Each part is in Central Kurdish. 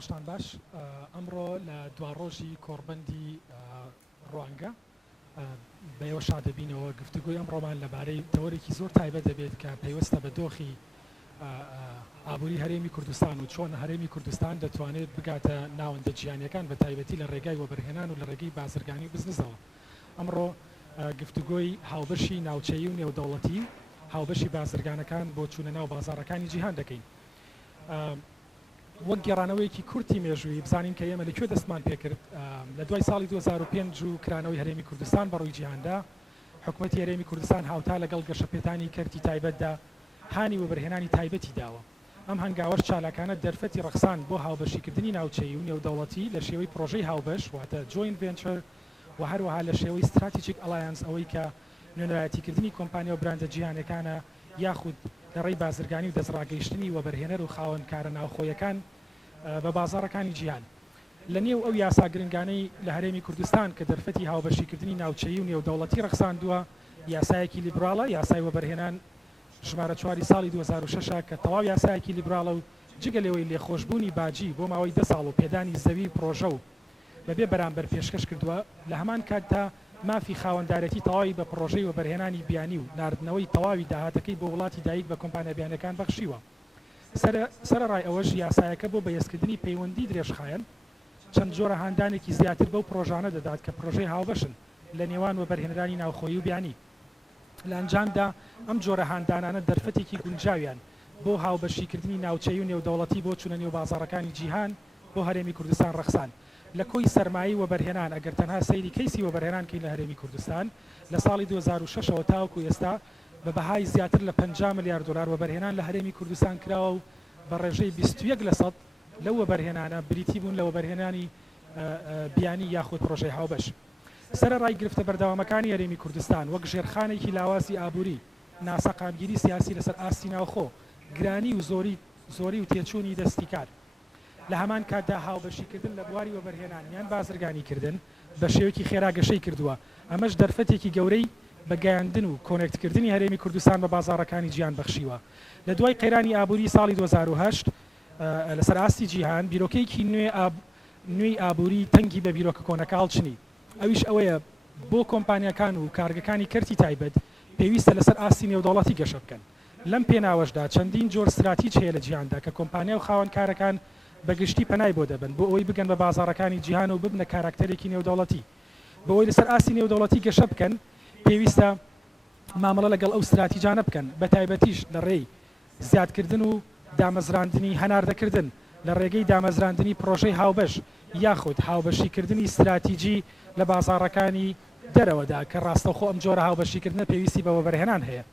ڕۆژتان باش ئەمڕۆ لە دوا ڕۆژی کۆڕبەندی ڕوانگە بەیەوە شادەبینەوە گفتوگوی ئەمڕۆمان لەبارەی تەوەرێکی زۆر تایبەت دەبێت کە پەیوەستە بە دۆخی ئابووری هەرێمی کوردستان و چۆن هەرێمی کوردستان دەتوانێت بگاتە ناوەندە جیهانیەکان بە تایبەتی لە ڕێگای وەبەرهێنان و لە ڕێگەی بازرگانی و بزنسەوە. ئەمڕۆ گفتوگۆی هاوبەشی ناوچەیی و نێودەوڵەتی هاوبەشی بازرگانەکان بۆ چوونە ناو بازاڕەکانی جیهان دەکەین. وەک گێڕانەوەیەکی کورتی مێژووی بزانین کە ئێمە لەکوێ دەستمان پێکرد لە دوای ساڵی 2005 و کرانەوەی هەرێمی کوردستان بەڕووی جیهاندا حکوومەتی هەرێمی کوردستان هاوتا لەگەڵ گەشەپێتانی کەرتی تایبەتدا هانی وەبەرهێنانی تایبەتی داوە. ئەم هەنگاوەش چالاکانە دەرفەتی ڕەخسان بۆ هاوبەشیکردنی ناوچەیی و نێودەوڵەتی لە شێوەی پرۆژەی هاوبەش واتە جوین ڤێنچەر و هەروەها لە شێوەی ستراتیجیک ئەلایەنس ئەوەی کە نوێنەرایەتیکردنی کۆمپانیا و براندە جیهانەکانە یاخود لە ڕێی بازرگانی و دەستڕاگەیشتنی وەبەرهێنەر و خاوەن کارە ناوخۆیەکان بە بازاڕەکانی جیهان. لە نێو ئەو یاسا گرنگانەی لە هەرێمی کوردستان کە دەرفەتی هاوبەشیکردنی ناوچەیی و نێودەوڵەتی ڕەخساندووە یاسایەکی لیبراڵە، یاسای وەبەرهێنان ژمارە 4 ساڵی 2006 کە تەواو یاسایەکی لیبراڵە و جگە لەوەی لێخۆشببوونی باجی بۆ ماوەی 10 ساڵ و پێدانی زەوی پرۆژە و بەبێ بەرامبەر پێشکەش کردووە. لە هەمان کاتدا مافی خاوەندارەتی تەواوی بە پرۆژەی وەبەرهێنانی بیانی و ناردنەوەی تەواوی داهاتەکەی بۆ وڵاتی دایک بە کۆمپانیا بیانەکان بەخشیوە. سەرڕای ئەوەش یاسایەکە بۆ بەهێزکردنی پەیوەندی درێژخایەن چەند جۆرە هاندانێکی زیاتر بەو پرۆژانە دەدات کە پرۆژەی هاوبەشن لە نێوان وەبەرهێنەرانی ناوخۆیی و بیانی. لە ئەنجامدا ئەم جۆرە هاندانانە دەرفەتێکی گونجاویان بۆ هاوبەشیکردنی ناوچەیی و نێودەوڵەتی بۆ چونە نێو بازاڕەکانی جیهان بۆ هەرێمی کوردستان ڕەخسان. لە کۆی سەرمایی وەبەرهێنان ئەگەر تەنها سەیری کەیسی وەبەرهێنان کەین لە هەرێمی کوردستان لە ساڵی 2006ەوە تاوەکو ئێستا بە بەهای زیاتر لە 50 ملیار دلار وەبەرهێنان لە هەرێمی کوردستان کراوە و بە ڕێژەی 21% لەو وەبەرهێنانە بریتی بوون لە وەبەرهێنانی بیانی یاخود پرۆژەی هاوبەش. سەرڕای گرفتە بەردەوامەکانی هەرێمی کوردستان وەک ژێرخانێکی لاواسی ئابووری، ناسەقامگیری سیاسی لەسەر ئاستی ناوخۆ، گرانی و زۆری و تێچوونی دەستی کار. لە هەمان کاتدا هاوبەشیکردن لە بواری وەبەرهێنان یان بازرگانیکردن بە شێوەیەکی خێراگەشەی کردووە. ئەمەش دەرفەتێکی گەورەی بەگەیاندن و کۆنێکتکردنی هەرێمی کوردستان بە بازاڕەکانی جیهان بەخشیوە. لە دوای قەیرانی ئابووری ساڵی 2008 لەسەر ئاستی جیهان بیرۆکەیەکی نوێی ئابووری تەنگی بە بیرۆکە کۆنەکە هەڵچنی. ئەویش ئەوەیە بۆ کۆمپانیەکان و کارگەکانی کەرتی تایبەت پێویستە لەسەر ئاستی نێودەوڵەتی گەشە بکەن. لەم پێناوەشدا چەندین جۆر استراتیج هەیە لە جیهاندا کە کۆمپانیا و خاوەن کارەکان بەگشتی پەنای بۆ دەبن بۆ ئەوەی بگەن بە بازاڕەکانی جیهان و ببنە کاراکتەرێکی نێودەوڵەتی. بۆ ئەوەی لەسەر ئاستی نێودەوڵەتی گەشە بکەن پێویستە مامەڵە لەگەڵ ئەو استراتیجانە بکەن، بە تایبەتیش لە ڕێی زیادکردن و دامەزراندنی هەناردەکردن، لە ڕێگەی دامەزراندنی پرۆژەی هاوبەش یاخود هاوبەشیکردنی استراتیجی لە بازاڕەکانی دەرەوەدا کە ڕاستەوخۆ ئەم جۆرە هاوبەشیکردنە پێویستی بە وەبەرهێنان هەیە.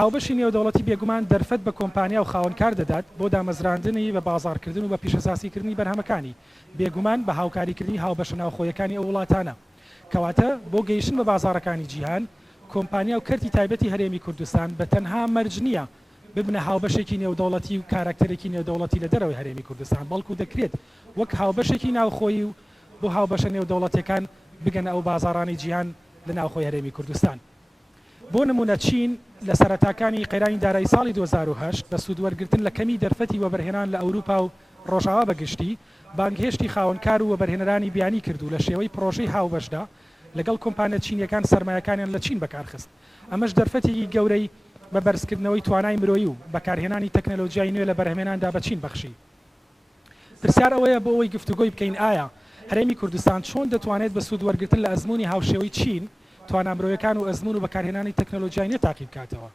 هاوبەشی نێودەوڵەتی بێگومان دەرفەت بە کۆمپانیا و خاوەنکار دەدات بۆ دامەزراندنی بە بازارکردن و بە پیشەساسیکردنی بەرهەمەکانی بێگومان بە هاوکاریکردنی هاوبەشە ناوخۆیەکانی ئەو وڵاتانە. کەواتە بۆ گەیشتن بە بازاڕەکانی جیهان کۆمپانیا و کەرتی تایبەتی هەرێمی کوردستان بە تەنها مەرج نییە ببنە هاوبەشێکی نێودەوڵەتی و کاراکتەرێکی نێودەوڵەتی لە دەرەوەی هەرێمی کوردستان، بەڵکو دەکرێت وەک هاوبەشێکی ناوخۆیی و بۆ هاوبەشە نێودەوڵەتەکان بگەنە ئەو بازاڕانی جیهان لە ناوخۆی هەرێمی کوردستان. بۆ نمونە چین لە سەرەتاکانی قەیرانی دارایی ساڵی 2008 بە سوودوەرگرتن لە کەمی دەرفەتی وەبەرهێنان لە ئەوروپا و ڕۆژاوا بەگشتی بانگهێشتی خاوەنکار و وەبەرهێنەرانی بیانی کردو لە شێوەی پرۆژەی هاوبەشدا لەگەڵ کۆمپانیا چینیەکان سەرمایەکانیان لە چین بەکارخست. ئەمەش دەرفەتێکی گەورەی بە بەرزکردنەوەی توانای مرۆیی و بەکارهێنانی تەکنەلۆژیای نوێ لە بەرهەمێناندا بە چین بەخشی. پرسیار ئەوەیە بۆ ئەوەی گفتوگۆی بکەین ئایا هەرێمی کوردستان چۆن دەتوانێت بە سوودوەرگرتن لە ئەزمموی هاوشێوەی چین توانامرۆیەکان و ئەزممون و بەکارهێنانی تەکنەلۆژیای نوێ تاقی بکاتەوە؟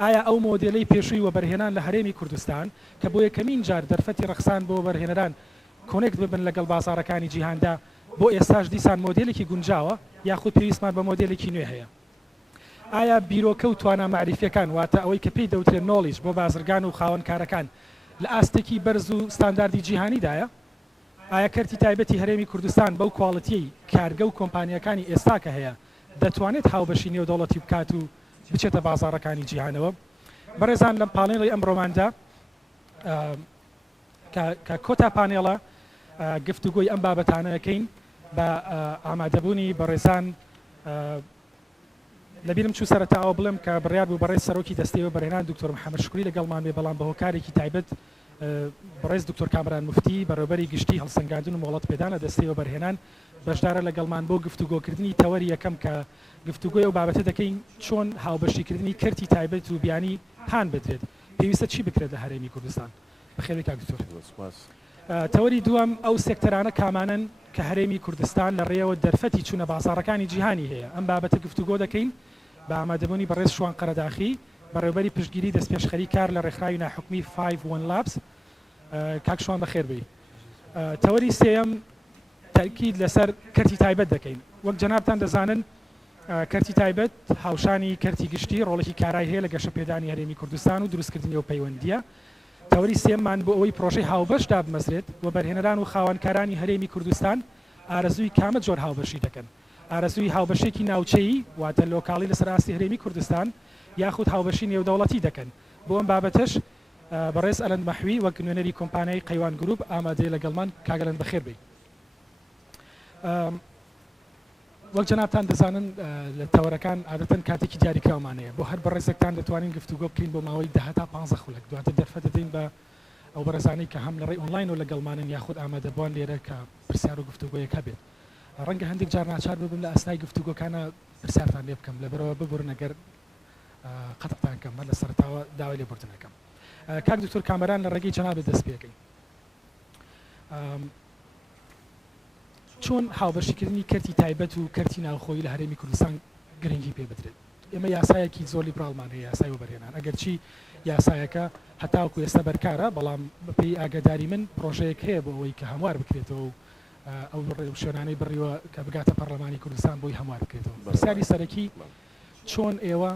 ئایا ئەو مۆدێلەی پێشووی وەبەرهێنان لە هەرێمی کوردستان کە بۆ یەکەمین جار دەرفەتی ڕەخسان بۆ وەبەرهێنەران کۆنێکت ببن لەگەڵ بازاڕەکانی جیهاندا بۆ ئێستاش دیسان مۆدێلێکی گونجاوە یاخود پێویستمان بە مۆدێلێکی نوێ هەیە؟ ئایا بیرۆکە و توانە معریفیەکان واتە ئەوەی کە پێی دەوترێت نۆڵیج بۆ بازرگان و خاوەنکارەکان لە ئاستێکی بەرز و ستانداردی جیهانیدایە؟ ئایا کەرتی تایبەتی هەرێمی کوردستان بەو کواڵەتیەی کارگە و کۆمپانیەکانی ئێستا کە هەیە دەتوانێت هاوبەشی نێودەوڵەتی بکات و بچێتە بازاڕەکانی جیهانەوە؟ بەڕێزان لەم پانێڵی ئەمڕۆماندا کە کۆتا پانێڵە گفتوگۆی ئەم بابەتانەکەین بە ئامادەبوونی بەڕێزان لەبیرم چوو سەرەتاوە بڵێم کە بڕیار بوو بەڕێز سەرۆکی دەستەی وەبەرهێنان دکتۆر محەممەد شکوری لەگەڵمان بێ، بەڵام بە هۆکارێکی تایبەت بەڕێز دکتۆر کامران موفتی بەڕێوەبەری گشتی هەڵسەنگاندن و مۆڵەت پێدانە دەستەوە بەرهێنان بەشدارە لەگەڵمان بۆ گفتوگۆکردنی تەوەری یەکەم کە گفتوگۆی و بابەتە دەکەین چۆن هاوبەشیکردنی کەرتی تایبەت و بیانی هان بدرێت پێویستە چی بکرێت لە هەرێمی کوردستان بەخێرەوەی کاک دکتۆر. تەوەری دووەم ئەو سێکتەرانە کامانن کە هەرێمی کوردستان لە ڕێەوە دەرفەتی چوونە بازاڕەکانی جیهانی هەیە ئەم بابەتە گفتوگۆ دەکەین بە ئامادەبوونی بەڕێز شوان قەرەداخی بەڕێوەبەری پشتگیری دەستپێشخەری کار لە ڕێکخراوی ناحکومی 5 Labs کاک شوان بەخێر بێ. تەوەری سێەم تاکید لەسەر کەرتی تایبەت دەکەین وەک جەنابتان دەزانن کەرتی تایبەت هاوشانی کەرتی گشتی ڕۆڵێکی کارای هەیە لە گەشەپێدانی هەرێمی کوردستان و دروستکردنی و پەیوەندیە. تەوەری سێممان بۆ ئەوەی پرۆژەی هاوبەشدا بمەزرێت و بەرهێنەران و خاوەنکارانی هەرێمی کوردستان ئارەزووی کامە جۆر هاوبەشی دەکەن ئارەزووی هاوبەشێکی ناوچەیی واتە لۆکاڵی لەسەر ئاستی هەرێمی کوردستان یاخود هاوبەشی نێودەوڵەتی دەکەن بۆ ئەم بابەتەش بەڕێز ئەلەند مەحوی وەک نوێنەری کۆمپانیای قەیوان گروپ ئامادەیە لەگەڵمان کاگەلەند بەخێر بێ. وەک جەنابتان دەزانن لە تەوەرەکان عادەتەن کاتێکی دیاریکراومانەیە بۆ هەر بەڕێزێکتان دەتوانین گفتوگۆ بکەین بۆ ماوەی 10 تا 15 خولەک دواتە دەرفەت دەدەین بە ئەو بەڕێزانەی کە هەم لە ڕێی ئۆنلاین و لەگەڵمانن یاخود ئامادەبووان لێرە کە پرسیار و گفتوگۆیەک هەبێت. ڕەنگە هەندێک جار ناچار ببم لە ئەستای گفتوگۆکانە پرسیارتان لێ بکەم لەبەرەوە ببوورن ئەگەر قەتەقتان کەم لە سەرتاوە داوای لێبوردنەکەم. کاک دکتۆر کامەران لە ڕێگەی جەنابێت دەست پێکەین. چۆن هاوبەشیکردنی کەرتی تایبەت و کەرتی ناوخۆیی لە هەرێمی کوردستان گرنگی پێ بدرێت؟ ئێمە یاسایەکی زۆر لیبراڵمان هەیە یاسای وەبەرهێنان ئەگەرچی یاسایەکە هەتاوەکو ئێستا بەرکارە بەڵام بەپێی ئاگاداری من پرۆژەیەک هەیە بۆ ئەوەی کە هەموار بکرێتەوە و ئەو شوێنانەی بڕیوە کە بگاتە پەرلەمانی کوردستان بۆی هەموار بکرێتەوە. پرسیاری سەرەکی چۆن ئێوە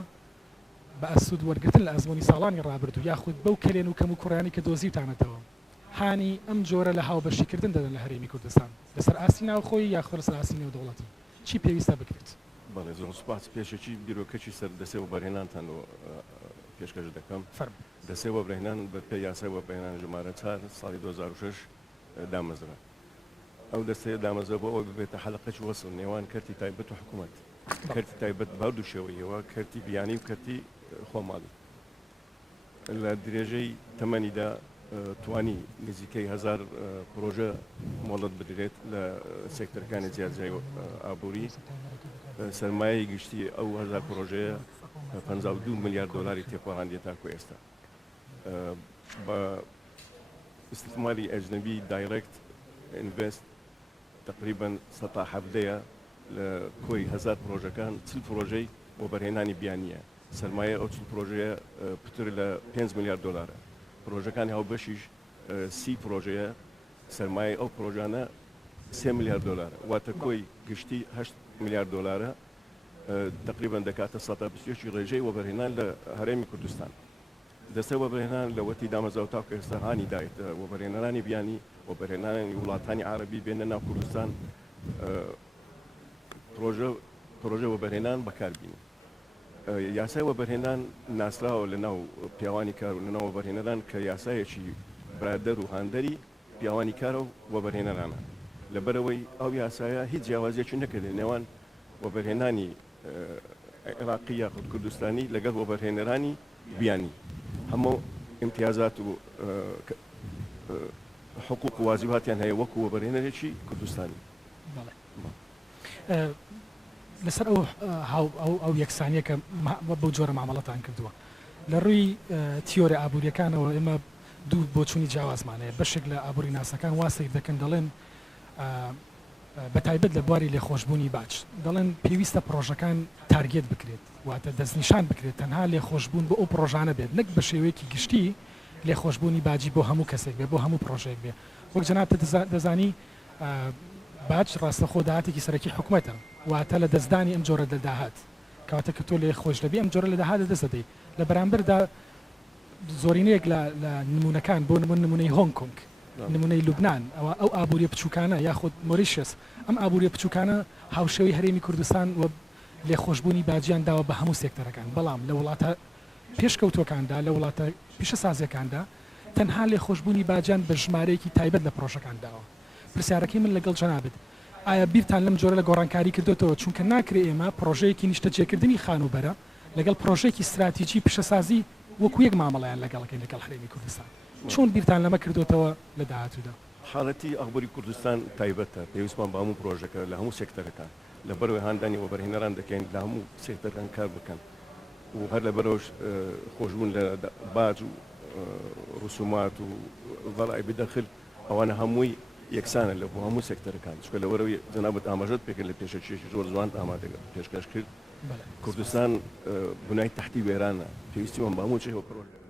بە ئەسوود وەرگتن لە ئەزمموی ساڵانی ڕابردوو یاخود بەو کلێن و کەم و کوڕیانی کە دۆزیتانەتەوە هانی ئەم جۆرە لە هاوبەشیکردن دەدەن لە هەرێمی کوردستان لەسەر ئاستی ناوخۆی یاخۆ لەسەر ئاستی نێودەوڵەتی چی پێویستە بکرێت؟ بەڵێ زۆر سوپاس پێشەکی بیرۆکەچی سەر دەسێ و بەرهێنانتان و پێشکەش دەکەم دەسێ وەبرهێنان بە پێی یاسای وەبرهێنان ژمارە 4 ساڵی 2006 دامەزرا ئەو دەستێ دامەزە بۆ ئەوە ببێتە حەلقەی وەسڵ نێوان کەرتی تایبەت و حکوومەت کەرتی تایبەت باود و شێوەیەوە کەرتی بیانی و کەرتی خۆماڵی لە درێژەی تەمەنیدا توانی نزیکەی 1000 پرۆژە مۆڵەت بدرێت لە سێکتەرەکانی جیاجای ئابووری سەرمایەی گشتی ئەو 1000 پرۆژەیە 52 میلیارد دلاری تێپەڕاندیە تاکو ئێستا بە استثماری ئەجنەبی دایرەکت ئینڤست تقریبا 117 لە کۆی 1000 پرۆژەکان 40 پرۆژەی بۆ بەرهێنانی بیانیە سەرمایە ئەو 40 پرۆژەیە پتر لە 5 میلیارد دلارە پرۆژەکانی هاوبەشیش 30 پرۆژەیە سەرمایە ئەو پرۆژانە 3 میلیارد دلارە واتە کۆی گشتی 8 میلیارد دلارە تقریبا دەکاتە 120 ڕێژەی وەبەرهێنان لە هەرێمی کوردستان دەستە وەبەرهێنان لە وەتی دامەزە و تاکو ئێستا هانی دایت وەبەرهێنەرانی بیانی وەبەرهێنانی وڵاتانی عەرەبی بێنە ناو کوردستان پرۆژە وەبەرهێنان بەکاربینی یاسای وەبەرهێنان ناسراوە لە ناو پیاوانی کار و لە ناو وەبەرهێنەران کە یاسایەکی برادەر و هاندەری پیاوانی کارە و وەبەرهێنەرانە لەبەرەوەی ئەو یاسایە هیچ جیاوازیەکی نەکرد نێوان وەبەرهێنانی عێراقی یاخود کوردستانی لەگەڵ وەبەرهێنەرانی بیانی هەموو امتیازات و حقوق و واجباتیان هەیە وەکو وەبەرهێنەرێکی کوردستانی. لەسەر ئەو یەکسانیە کە بەو جۆرە مامەڵەتان کردووە لە ڕووی تیۆرە ئابوووریەکانەوە ئێمە دوو بۆچوونی جیاوازمانەیە بەشێک لە ئابووری ناسەکان واسەی دەکەن دەڵێن بەتایبەت لە بواری لێخۆشببوونی باج دەڵێن پێویستە پرۆژەکان تارگێت بکرێت واتە دەستنیشان بکرێت تەنها لێخۆشببوون بۆ ئەو پرۆژانە بێت نەک بە شێوەیەکی گشتی لێخۆشببوونی باجی بۆ هەموو کەسێک بێ بۆ هەموو پرۆژێک بێ وەک جەنابتە دەزانی باج ڕاستەخۆ داهاتێکی سەرەکی حکوومەتە واتە لە دەستدانی ئەم جۆرە دەداهات کەواتە کە تۆ لێ خۆش دەبی ئەم جۆرە لە داهات دەست دەدەیت لە بەرامبەردا زۆرینەیەک لە نمونونەکان بۆ نمونەی هۆنگ کۆنگ نمونەی لوبناان ئەو ئابووری بچووکانە یاخود مۆریشیس ئەم ئابووری بچووکانە هاوشەوی هەرێمی کوردستان و لێخۆشببوونی باجیان داوە بە هەموو سێکتەرەکان بەڵام لە وڵاتە پێشکەوتوەکاندا لە وڵاتە پیشە سازیەکاندا تەنها لێخۆشببوونی باجیان بە ژمارەیەکی تایبەت لە پرۆژەکان داوە پرسیارەکەی من لەگەڵ جەنابێت ئایا بیرتان لەم جۆرە لە گۆڕانکاری کردوێتەوە چونکە ناکرێ ئێمە پرۆژەیەکی نیشتەجێکردنی خانوبەرە لەگەڵ پرۆژێکی استراتیجی پیشەسازی وەکو یەک مامەڵەیان لەگەڵەکەی لەگەڵ هەرێمی کوردستان چۆن بیرتان لەمە کردوتەوە لە داهاتوودا؟ حاڵەتی ئەخباری کوردستان تایبەتە پێویستمان بە هەموو پرۆژەکە لە هەموو سێکتەرەکان لە بەرەوەی هاندانی وەبەرهێنەران دەکەین لە هەموو سێکتەرەکان کار بکەن و هەر لە بەرەوەش خۆشبوون لە باج و ڕسومات و ڤەڵای بدەخل ئەوانە هەمووی یەکسانە لە بۆ هەموو سێکتەرەکان چکە لە وەرەوەی جەنابەت ئاماژەت پێکرد لە پێشەکیێکی زۆر جوان ئامادە پێشکەش کرد کوردستان بنای تەحتی وێرانە پێویستیمان بە هەموو چێوە پرۆژە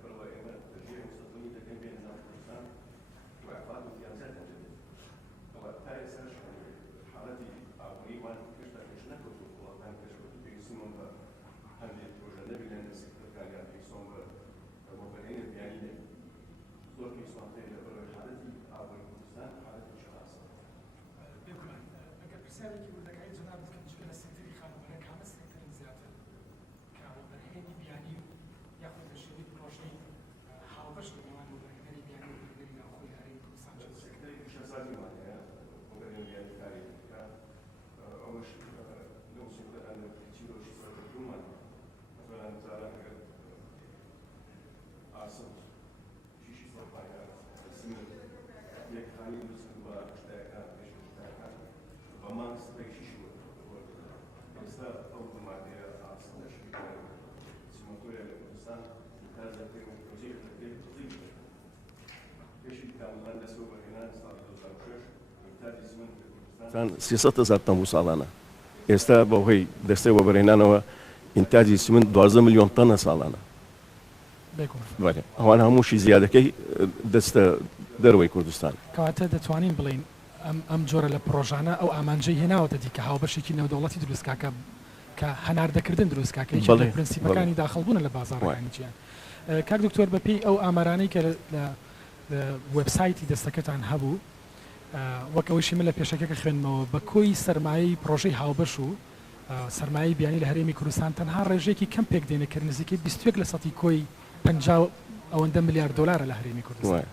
سیاست زادتان بۆ ساڵانە ئێستا بەهۆی دەستەی وەبەرهێنانەوە ئینتاجی سمنت 12 ملیۆن تەنە ساڵانە ئەوان هەمووشی زیادەکەی دەستە دەروەی کوردستان کەواتە دەتوانین بڵین ئەم جۆرە لە پرۆژانە ئەو ئامانجەی هێناوەتە دی کە هاوبەشێکی نێودەوڵەتی دروستکاکە کە هەناردەکردن دروستکاکە پرینسیپەکانی داخڵبوون لە بازاڕەکانی جیان کاک دکتۆر بەپێی ئەو ئامارانەی کە لە وێبسایتی دەستەکەتان هەبوو وەکەوەشی من لە پێشەکەکە خوێنمەوە بە کۆی سەرمایی پرۆژەی هاوبەش و سەرمایی بیانی لە هەرێمی کوردستان تەنها ڕێژێکی کەم پێک دێنەکرد نزیکەی 21 لە سەتی کۆی 50 ئەوەندە ملیار دلارە لە هەرێمی کوردستان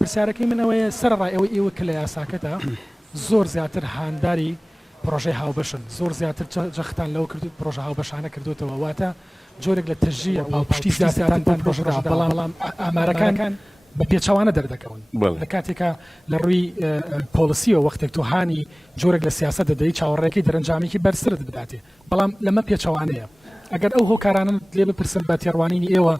پرسیارەکەی من ئەوەیە سەرڕای ئەوەی ئێوە کە لە یاساکەتە زۆر زیاتر هانداری پرۆژەی هاوبەشن زۆر زیاتر جەختان لەو کرد پرۆژە هاوبەشانە کردوتەوە واتە جۆرێک لە تەژیر پشتی زیاترتان پرۆژەدا بەڵام ئامارەکان بە پێچەوانە دەردەکەون لە کاتێکە لە ڕووی پۆلیسیەوە وەختێک تۆ هانی جۆرێک لە سیاست دەدەی چاوەڕێکی دەرەنجامێکی بەرسرت بداتێ بەڵام لەمە پێچەوانەیە ئەگەر ئەو هۆکارانە لێ بپرسن بە تێڕوانینی ئێوە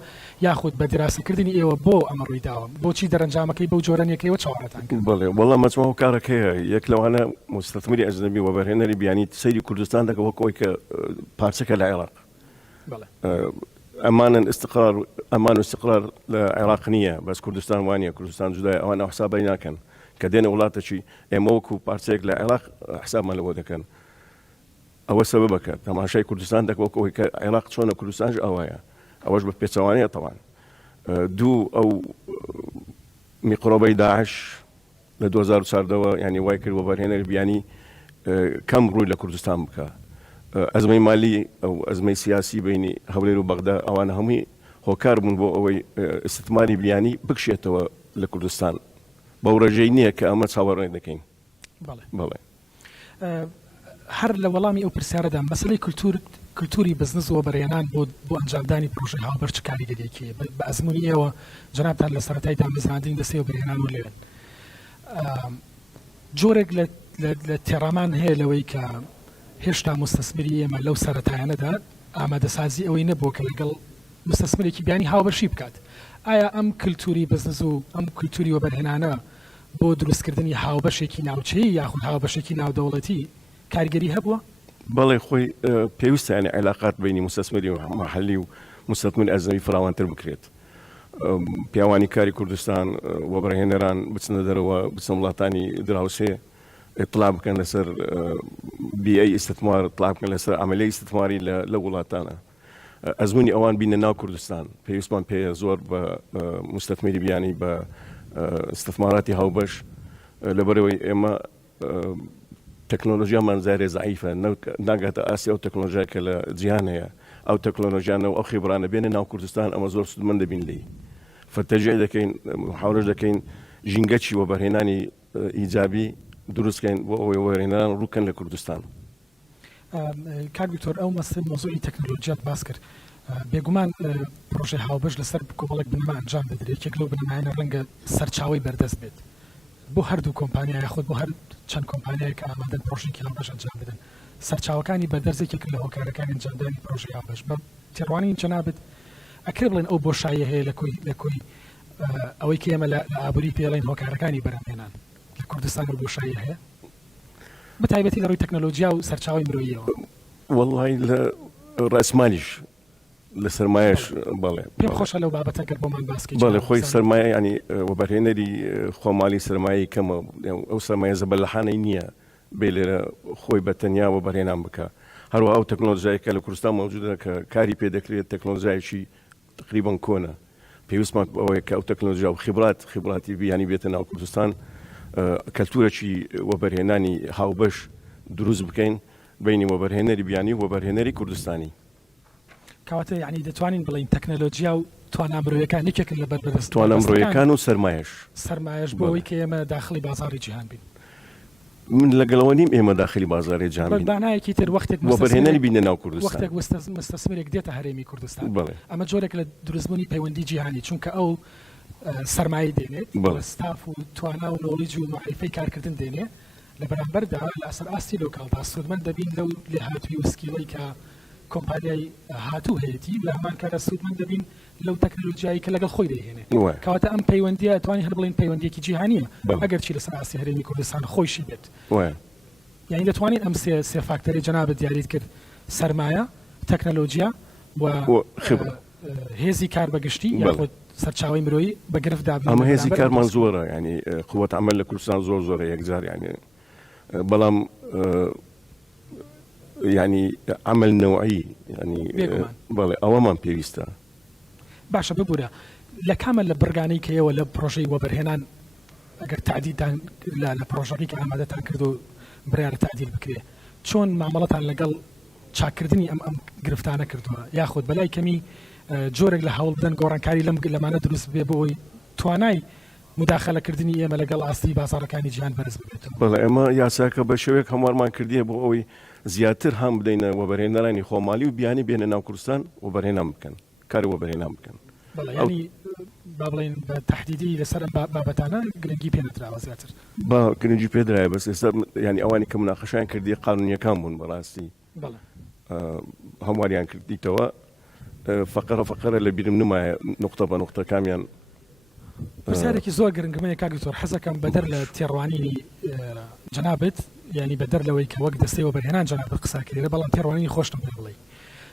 یاخود بە دراسەکردنی ئێوە بۆ ئەمە ڕووی داوە بۆچی دەرەنجامەکەی بەو جۆرەنێکەوە چاوەڕێتان کرد بڵێ وەڵام مەچمە هۆکارەکەیە یەک لەوانە مستەثمری ئەجنەبی وەبەرهێنەری بیانی سەیری کوردستان دەکەوە کۆی کە پارچەکە لە عێراق ئەمان استقرار لە عێراق نییە بەس کوردستان وانە کوردستان جودای ئەوان ئەو حسابی ناکەن کە دێنە وڵاتێکی ئێمە وەکو پارچەیەک لە عێراق حسابمان لەوە دەکەن ئەوە سەبەبەکە تەماشای کوردستان دەکەوەکەوەی کە عێراق چۆنە کوردستانش ئەوەیە ئەوەش بە پێچەوانەیە تەوان دوو ئەو میقڕۆبەی داعش لە 2014ەوە ینی وای کرد وەبەرهێنەری بیانی کەم ڕووی لە کوردستان بکە ئەزمەی مالی ئەو ئەزمەی سیاسی بینی هەولێر و بەغدا ئەوانە هەمووی هۆکار بوون بۆ ئەوەی استثماری بیانی بکشێتەوە لە کوردستان بەو ڕێژەی نییە کە ئەمە چاوەڕێ دەکەین بەڵێ هەر لە وەڵامی ئەو پرسیارەدا مەسەلەی کللتوری بزنس و بەڕێنان بۆ ئەنجامدانی پرۆژەی هاوبەش چ کاریگەریەکیە بە ئەزمموی ئێوە جەنابتان لە سەرەتایدا مزاندین دەستێ و بەڕێنان و لێرن جۆرێک لە تێڕامان هەیە لەوەی کە هێشتا مستەسمری ئێمە لەو سەرەتایانەدا ئامادەسازی ئەوەی نەبووە کە لەگەڵ مستەسمرێکی بیانی هاوبەشی بکات ئایا ئەم کللتوری بزنس و ئەم کللتوری وەبەرهێنانە بۆ دروستکردنی هاوبەشێکی ناوچەیی یاخود هاوبەشێکی ناودەوڵەتی کاریگەری هەبووە؟ بەڵێ خۆی پێویستە ینی علاقات بینی مستەسمری و محلی و مستەثمر ئەزەوی فراوانتر بکرێت پیاوانی کاری کوردستان وەبەرهێنەران بچنە دەرەوە بچنە وڵاتانی دراوسێ اطلاع بکەن لەسەر بیئەی ئیستثمار اطلاع بکەن لەسەر عملیای ئیستثماری لە وڵاتانە ئەزمموی ئەوان بینە ناو کوردستان پێویستمان پێ زۆر بە مستەثمری بیانی بە استثماراتی هاوبەش لەبەرەوەی ئێمە تەکنۆلۆژیامان زارێ زعیفە ناگاتە ئاسیا ئەو تەکنۆلۆژیا کە لە جیهان هەیە ئەو تەکنۆلۆژیانە و ئەو خێبرانە بێنە ناو کوردستان ئەمە زۆر سودمەند دەبین لی فتەرجیع دەکەین محاولەش دەکەین ژینگەچی وەبەرهێنانی ئیجابی دروستکەین بۆ ئەوەی وەبەرهێنەران ڕووکەن لە کوردستان کاک دکتۆر ئەو مەسڵ مۆزوعی تەکنۆلۆژیات باس کرد بێگومان پرۆژەی هاوبەش لەسەر کۆمەڵێک بنەما ئەنجام دەدرێت یەک لەو بنەمایانە ڕەنگە سەرچاوی بەردەست بێت بۆ هەردوو کۆمپانیای خۆت بۆ هەر چەند کۆمپانیای کە ئامادەن پرۆژێکی هاوبەش ئەنجام بدەن سەرچاوەکانی بەدەرزێکێک لە هۆکارەکانی ئەنجامدانی پرۆژەی هاوبەش بە تێڕوانی جەنابەت ئەکرێ بڵێن ئەو بۆشاییە هەیە لە کۆی ئەوەی کە ئێمە لە ئابووری پێڵێن هۆکارەکانی بەرهەمهێنان لە کوردستان بۆشاییە هەیە بەتایبەتی لە ڕووی تەکنۆلۆژیا و سەرچاوی مرۆییەوە والله لە ڕاسمالیش لە سەرمایەش بەڵێ پێم خۆشە لەو بابەتە گەر بۆمان باسکەی بەڵێ خۆی سەرمایە ینی وەبەرهێنەری خۆماڵی سەرمایی کەمە ئەو سەرمایە زەبەلەحانەی نییە بێ لێرە خۆی بە تەنیا وەبەرهێنان بکە هەروەها ئەو تەکنۆلۆژیایەکە لە کوردستان مەوجودە کە کاری پێ دەکرێت تەکنۆلۆژیایەکی تقریباً کۆنە پێویستمان ئەوەیە کە ئەو تەکنۆلۆژیا و خبراتی بیانی بێتە ناو کوردستان کەلتورەکی وەبەرهێنانی هاوبەش دروست بکەین بینی وەبەرهێنەری بیانی و وەبەرهێنەری کوردستانی کەواتە یعنی دەتوانین بڵین تەکنۆلۆژیا و توانە مرۆیەکان یەکێکن لە بەربەست توانە مرۆیەکان و سەرمایەش بۆ ئەوەی کە ئێمە داخلی بازاری جیهان بین من لەگەڵەوە نیم ئێمە داخلی بازاری جیهان بین بەڵبانایەکی تر وەختێک وەبەرهێنەری بینە ناو کوردستان وەختێک مستەسمرێک دێتە هەرێمی کوردستان ئەمە جۆرێک لە دروستبوونی پەیوەندی جیهانی چونکە ئەو سەرمایە دێنێت ستاف و توانە و نۆڵیج و معریفەی کارکردن دێنێ لە بەرامبەردا لە ئەسەر ئاستی لۆکاڵدا سوودمەند دەبین لەو لێهاتووی و سکیڵەی کە کۆمپانیای هاتوو هەیەی لە هەمان کارە سوودمەند دەبین لەو تەکنۆلۆژیایی کە لەگەڵ خۆی دەهێنێ کەواتە ئەم پەیوەندیە توانی هەر بڵین پەیوەندیەکی جیهانیە ئەگەر چی لەسەر ئاستی هەرێمی کوردستان خۆشی بێت یعنی دەتوانین ئەم سێ فاکتەری جەنابەت دیاریت کرد سەرمایە تەکنۆلۆژیا و هێزی کار بەگشتی یاخود سەرچاوی مرۆیی بەگرفدا ئەمە هێزی کارمان زۆرە ینی قووەت عمل لە کوردستان زۆرە یەکجار یعنی بەڵام ینی عمل نەوعی ینی بەڵێ ئەوەمان پێویستە باشە ببوورە لە کامە لە بڕگانەی کەیەوە لە پرۆژەی وەبەرهێنان ئەگەر تعدیدان لە پرۆژەکەی کە ئامادەتان کردو بڕیارە تعدیل بکرێ چۆن مامەڵەتان لەگەڵ چاکردنی ئەم گرفتانە کردووە یاخود بەلای کەمی جۆرێک لە هەوڵ بدەن گۆڕانکاری لەمانە دروست بێ بۆ ئەوی توانای مداخەلەکردنی ئێمە لەگەڵ ئاستی بازاڕەکانی جیهان بەرز بێت بەڵێ ئێمە یاساکە بە شێوەیەک هەموارمان کردیە بۆ ئەوەی زیاتر هەم بدەینە وەبەرهێنەرانی خۆماڵی و بیانی بێنە ناو کوردستان وەبەرهێنان بکەن کاری وەبەرهێنان بکەن ینی با بڵێن بە تهدیدی لەسەر بابەتانە گرنگی پێ نەدراوە زیاتر با گرنگی پێدرایە بەس ئێستا ینی ئەوانی کە مناقەشیان کردی قانونیەکان بوون بەڕاستی هەمواریان کردیتەوە فقرە لە بیرم نمایە نقطە بە نقطە کامیان پرسیارێکی زۆر گرنگمەیە کاگتۆر حەزەکەم بەدەر لە تێڕوانی جەنابەت ینی بەدەر لەوەی کە وەک دەستەی وەبەرهێنان جەنابەت قساکرێرە بەڵام تێڕوانی خۆشتم پێ بڵێ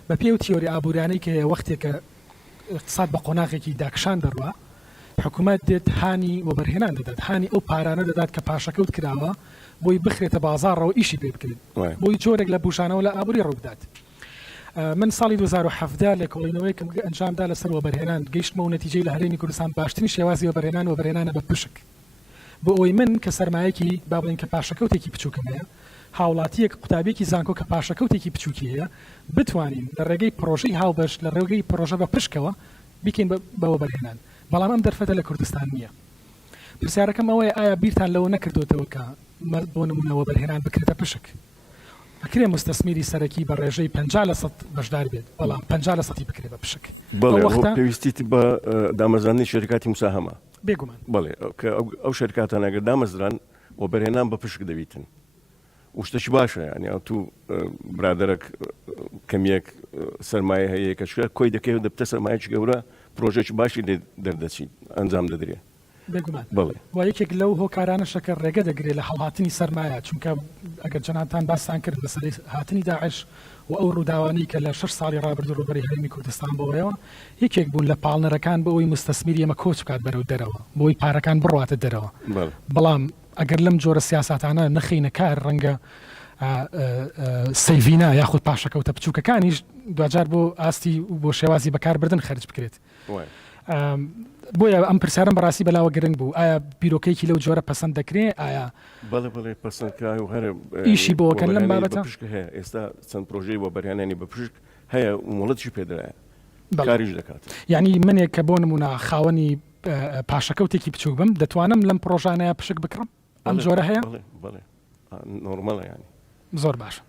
بە پێ و تیۆری ئابوورانەی کە وەختێکە اقتصاد بە قۆناغێکی داکشان دەڕوە حکوومەت دێت هانی وەبەرهێنان دەدات هانی ئەو پارانە دەدات کە پاشەکەوت کراوە بۆی بخرێتە بازاڕەوە ئیشی پێ بکرێت بۆی جۆرێک لە بوشانەوە لە ئابووری ڕوودات من ساڵی 2017 لە کۆڵینەوەی کە ئەنجامدا لەسەر وەبەرهێنان گەیشتمە و نەتیجەی لە هەرێمی کوردستان باشترین شێوازی وەبەرهێنانە بە پشک بۆ ئەوی من کە سەرمایەکی با بڵێن کە پاشەکەوتێکی بچووکم هەیە هاوڵاتیەک قوتابێکی زانکۆ کە پاشەکەوتێکی بچووکی هەیە بتوانین لە ڕێگەی پرۆژەی هاوبەش لە ڕێگەی پرۆژە بە پشکەوە بکەین بە وەبەرهێنان بەڵام ئەم دەرفەتە لە کوردستان نییە پرسیارەکەم ئەوەیە ئایا بیرتان لەوە نەکردوتەوە کە بۆ نمونە وەبەرهێنان بکرێتە پشک ئەکرێ مستەسمیری سەرەکی بە ڕێژەی 50% بەشدار بێت بەڵام 50% بکرێت بە پشک پێویستی بە دامەزرانی شەرکاتی موساهەمە بێگومان بەڵێ کە ئەو شەرکاتان ئەگەر دامەزران وەبەرهێنان بە پشک دەبیتن وشتەش باشە ینی ئەو تو برادەرێک کەمیەک سەرمایە هەیە کە شوێ کۆی دەکەی و دەبتە سەرمایەکی گەورە پرۆژێکی باشی دەردەچیت ئەنجام دەدرێت بێگومان و یەکێک لەو هۆکارانە شەکە ڕێگە دەگرێت لە هەڵهاتنی سەرمایە چونکە ئەگەر جەنابان باسان کرد بەسەر هاتنی داعش و ئەو ڕووداوانی کە لە 6 ساڵی ڕابردوو ڕوبەری هەرێمی کوردستان بۆەوە یەکێک بوون لە پاڵنەرەکان بۆ ئەوی مستەسمیری ئەمە کۆچ بکات بەرەو دەرەوە بۆی پارەکان بڕواتە دەرەوە بەڵام ئەگەر لەم جۆرە سیاساتانە نەخینە کار ڕەنگە سەیڤینا یاخود پاشەکەوتە بچووکەکانیش دوجار بۆ ئاستی و بۆ شێوازی بەکاربردن خەرج بکرێت بۆیە ئەم پرسیارم بەڕاستی بەلاوە گرنگ بوو ئایا بیرۆکەیەکی لەو جۆرە پەسەند دەکرێت ئایا بەڵێ پەسەندکە و هەر ئیشی بۆکەن لەم بابەتە هەیە ئێستا چەند پرۆژەی وەبەرهێنانی بە پشک هەیە وڵەتشی پێدرایە کاریش دەکات یعنی منێک کە بۆ نمونە خاوەنی پاشەکەوتێکی بچوو بم دەتوانم لەم پرۆژانەیە پشک بکڕم ئەم جۆرە هەیە بڵێ نۆرمەڵە ینی زۆر باش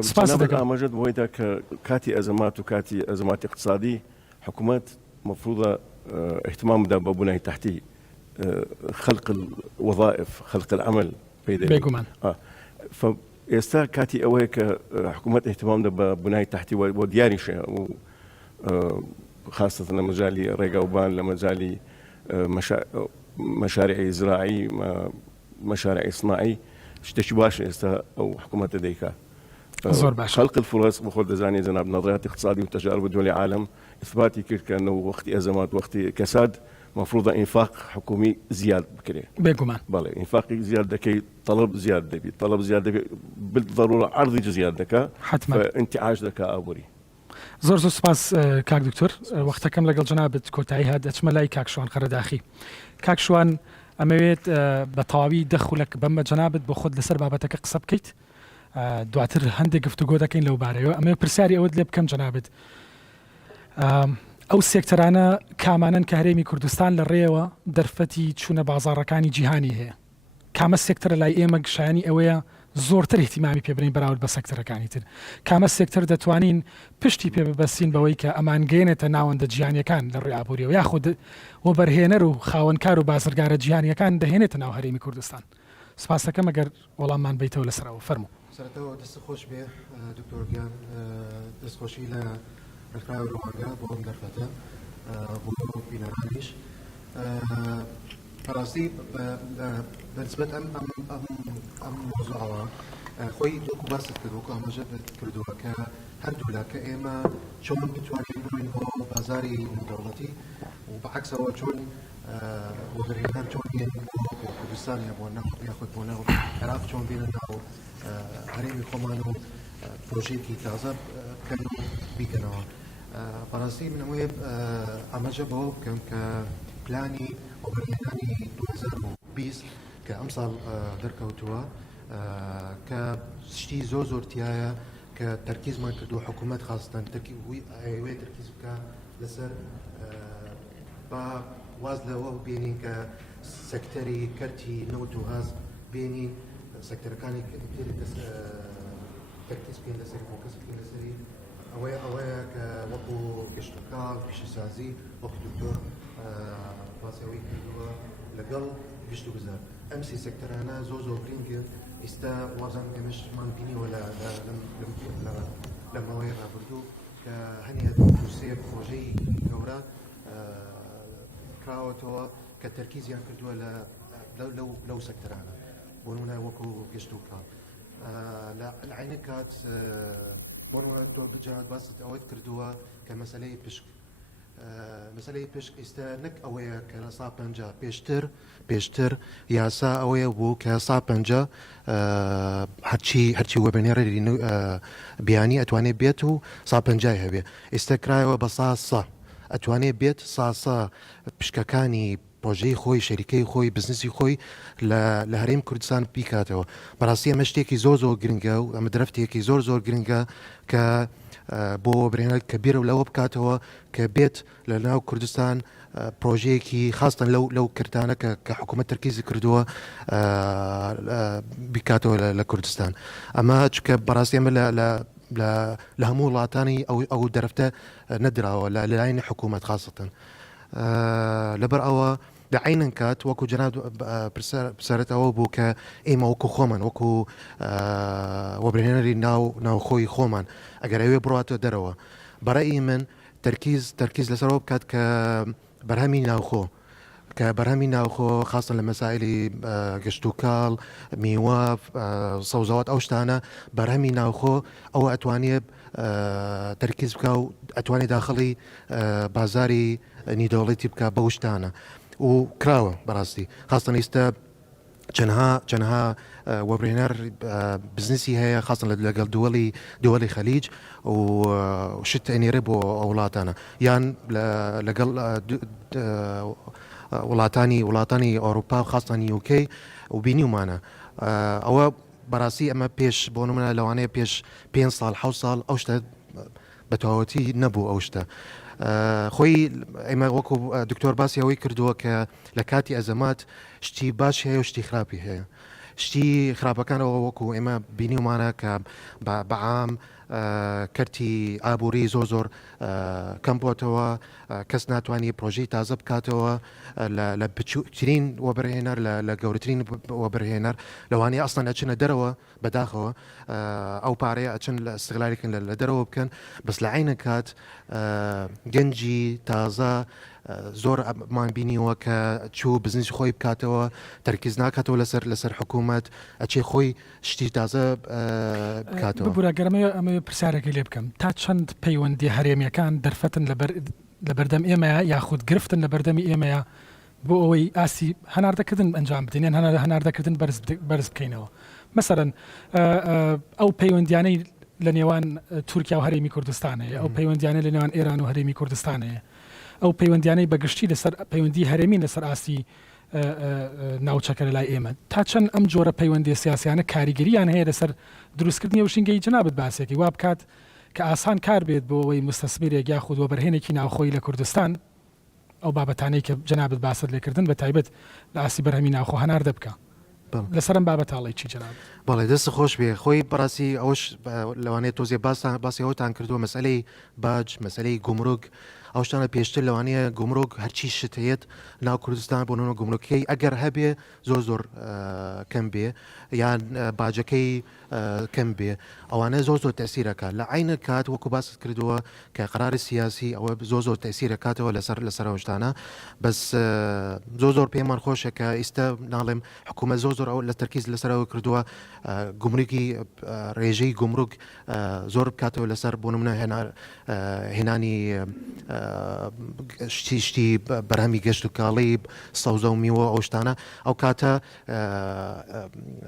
سپاس دەکەم ئاماژەت بۆیدا کە کاتی ئەزەمات و کاتی ئەزەماتی اقتصادی حکوومەت مفروضە اهتمام بدا بە بنای تحتی خلق الوظائف خلق العمل بێگومان ئێستا کاتی ئەوەیە کە حکوومەت اهتمام دا بە بنای تحتی بۆ دیاریشە و خاصة لە مەجالی ڕێگاوبان لە مەجالی مشاريع زراعي مشاريع صناعي شتێکی باش ئێستا ئەو حکوومەتە دەیکات زۆر باش خلق الفرص بخۆ دەزانێت جناب نظريات اقتصادي وتجارب دول العالم إثباتي کرد کە وەختی ئەزەمات وەختی کەساد مفروض انفاق حكومي زياد بكري بێگومان بەڵێ انفاقی زیاد دەکەی طلب زیاد دەبی طلب زیاد دەبی بالضرورة عرضی زیاد دەکا انتعاش دەکا ئابووری زۆر زۆر سپاس کاک دکتۆر وەختەکەم لەگەڵ جنابت کۆتایی هات دەچمە لای کاک شوان قەرەداخی کاک شوان ئەمەوێت بە تەواوی دەخولك بەمە جنابت بۆ خۆت لەسەر بابەتەکە قسە بکەیت دواتر هەندێک گفتوگۆ دەکەین لەو بارەیەوە ئەمە پرسیاری ئەوت لێ بکەم جنابت ئەو سێکتەرانە کامانن کە هەرێمی کوردستان لە ڕێەوە دەرفەتی چوونە بازاڕەکانی جیهانی هەیە کامە سێکتەرە لای ئێمە گشایانی ئەوەیە زۆرتر احتیمامی پێ بڕین بەراورد بە سێکتەرەکانی تر کامە سێکتەر دەتوانین پشتی پێ ببەستین بەوەی کە ئەمانگەێنێتە ناوەندە جیهانیەکان لە ڕێی ئابووریەوە یاخود وە بەرهێنەر و خاوەنکار و بازرگارە جیهانیەکان دەهێنێتە ناو هەرێمی کوردستان سپاس دەکەم ئەگەر وەڵاممان بیتەوە لەسەرەوە فەرموو سەرەتاوە دەست خۆش بێ دکتۆر گیان دەستخۆشی لە ڕێکخراوی ڕوانگە بۆ ئەم دەرفەتە بۆ بینەرانیش بەڕاستی بەنسبەت ئەم مۆزوعەوە خۆی دووکو باست کرد وەکو ئاماژە کردووە کە هەردوولا کە ئێمە چۆن بتوانین بڕین بۆ بازاری نێودەوڵەتی و بەعەکسەوە چۆن وەبەرهێنان چۆن بێن بۆ کوردستان یا بۆ یاخود بۆ ناو عێراق چۆن بێنە ناو هەرێمی خۆمان و پرۆژەیەکی تازە بکەن و بیکەنەوە بەڕاستی من هەمووی ئاماژە بەوە بکەم کە پلانی وەبەرهێنانی 2020 کە ئەم ساڵ دەرکەوتووە کە شتی زۆر تایە کە تەرکیزمان کردووە حکوومەت خاستان ئەوێ تەرکیز بکە لەسەر با واز لەوە بینین کە سەکتەری کەرتی نەوت و غاز بینین سەکتەرەکانی تەرکیز بکەین لەسەر فۆکەس بکەین لەسەری ئەوەیە کە وەکو گەشتوکاڵ پیشەسازی وەکو دکتۆر باسەوەی کردووە لەگەڵ گشت و گوزار ئەم سێ سێکتەرانە زۆر گرنگن ئێستا وازان ئێمەشمان بینیوە لە ماوەی ڕابردوو کە هەنیە سێ پرۆژەی گەورە کراوەتەوە کە تەرکیزیان کردووە لەو سێکتەرانە بۆ نمونە وەکو گشت و کاڵ لە عینە کات بۆڕەوە تۆ بجات باسی ئەوەت کردووە کە مەسەلەی پشک مەسەلەی پشک ئێستا نەک ئەوەیە کە لە سا 50 پێشتر یاسا ئەوەیە بوو کە سا 50 هەرچی وەبەرهێنەری بیانی ئەتوانێت بێت و سا 50 هەبێ ئێستا کرایەوە بە سا ئەتوانێت بێت سا پشکەکانی پۆژەی خۆی شەریکەی خۆی بزنسی خۆی لە هەرێمی کوردستان بیکاتەوە بەڕاستی ئەمە شتێکی زۆر گرنگە و ئەمە درەفتێکی زۆر گرنگە کە بۆ وەبەرهێنەر کە بیرە لەوە بکاتەوە کە بێت لە ناو کوردستان پرۆژەیەکی خاستن لەو کردانە کە حکوومەت تەرکیزی کردووە بیکاتەوە لە کوردستان ئەمە چکە بەڕاستی ئەمە لە هەموو وڵاتانی ئەو دەرەفتە نەدراوە لە لایەنی حکوومەت خاستن لەبەر ئەوە لە عینەن کات وەکو جەناب پرسەرەتەوە بوو کە ئێمە وەکو خۆمان وەکو وەبەرهێنەری ناوخۆی خۆمان ئەگەر ئەوێ بڕاتەوە دەرەوە بەڕێی من تەرکیز لەسەرەوە بکات کە بەرهەمی ناوخۆ کە بەرهەمی ناوخۆ خاصن لە مەسائلی گەشتوکاڵ میوە سەوزەوات ئەو شتانە بەرهەمی ناوخۆ ئەوە ئەتوانێت تەرکیز بکە و ئەتوانێت داخڵی بازاری نیدەوڵەتی بکە بەو شتانە و کراوە بەڕاستی خاستن ئێستا چەندها وەبەرهێنەر بزنسی هەیە خاستن لەگەڵ دووەڵی خەلیج و شت ئەنێرە بۆ وڵاتانە یان لەگەڵ وڵاتانی ئەوروپا و خاستن یوکەی و بینیومانە ئەوە بەڕاستی ئەمە پێش بۆ نمونە لەوانەیە پێش 5 ساڵ 7 ساڵ ئەو شتە بەتەواوەتی نەبوو ئەو شتە خۆی ئێمە وەکو دکتۆر باسی ئەوەی کردووە کە لە کاتی ئەزەمات شتی باش هەیە و شتی خراپی هەیە شتی خراپەکانەوە وەکو ئێمە بینیومانە کە بەعام کەرتی ئابووری زۆر کەم بۆتەوە کەس ناتوانانی پرۆژەی تازە بکاتەوە لە بچووترین وەبەرهێنەر لە گەورەترین وەبەرهێنەر لەوانەیە ئەسڵەن ئەچنە دەرەوە بەداخەوە ئەو پارەیە ئەچن لە استغلالێکن لە دەرەوە بکەن بەس لە عینە کات گەنجی تازە زۆر مان بینیوە کە چوو بزنسی خۆی بکاتەوە تەرکیز ناکاتەوە لەسەر حکوومەت ئەچێ خۆی شتی تازە بکاتەوە. بورەگەرمە ئەمە پرسیارێکی لێ بکەم تا چەند پەیوەندی هەرێمیەکان دەرفەتن لە بەردەم ئێمەیە یاخود گرفتن لە بەردەمی ئێمەیە بۆ ئەوەی ئاسی هەناردەکردن ئەنجام بدێنێن هەناردەکردن بەرز بکەینەوە. مەسەرەن ئەو پەیوەندیانەی لە نێوان تورکیا و هەرێمی کوردستانەیە ئەو پەیوەندیانە لە نێوان ئێران و هەرێمی کوردستانەیە ئەو پەیوەندیانەی بەگشتی لەسەر پەیوەندی هەرێمی لەسەر ئاسی ناوچەکە لە لای ئێمە تا چەند ئەم جۆرە پەیوەندی سیاسیانە کاریگەریان هەیە لەسەر دروستکردنی وشنگەی جنابەت باسێکی وا بکات کە ئاسان کار بێت بۆ ئەوەی مستەسمیرێک یاخود وەبەرهێنێکی ناوخۆی لە کوردستان ئەو بابەتانەی کە جنابەت باست لێکردن بە تایبەت لە ئاسی بەرهەمی ناوخۆ هەناردە بکە لەسەرم بابەتاڵی چی جناب؟ بەڵێ دەست خۆش بێ خۆی بەڕاستی ئەوش لەوانەیە تۆزێ باسی ئەوتان کردووە مەسئلەی باج مەسئلەی گومرگ ئەو شتانە پێشتر لەوانەیە گومرگ هەرچی شتەیەت ناو کوردستان بۆ نۆ گومرگەکەی ئەگەر هەبێ زۆر کەم بێ یان باجەکەی کەم بێ ئەوانە زۆر تەسیرەکە لە عینە کات وەکو باست کردووە کە قراری سیاسی ئەوە زۆر تەسیرەکاتەوە لەسەر ئەوشتانە بەس زۆر پێمان خۆشە کە ئیستا ناڵێم حکوومەت زۆر ئەو لە تەرکیز لەسەرەوە کردووە گومرگی ڕێژەی گومرگ زۆر بکاتەوە لەسەر بۆ نمونە هێنانی شتی بەرهەمی گەشت و کاڵی سەوزە و میوە ئەو شتانە ئەو کاتە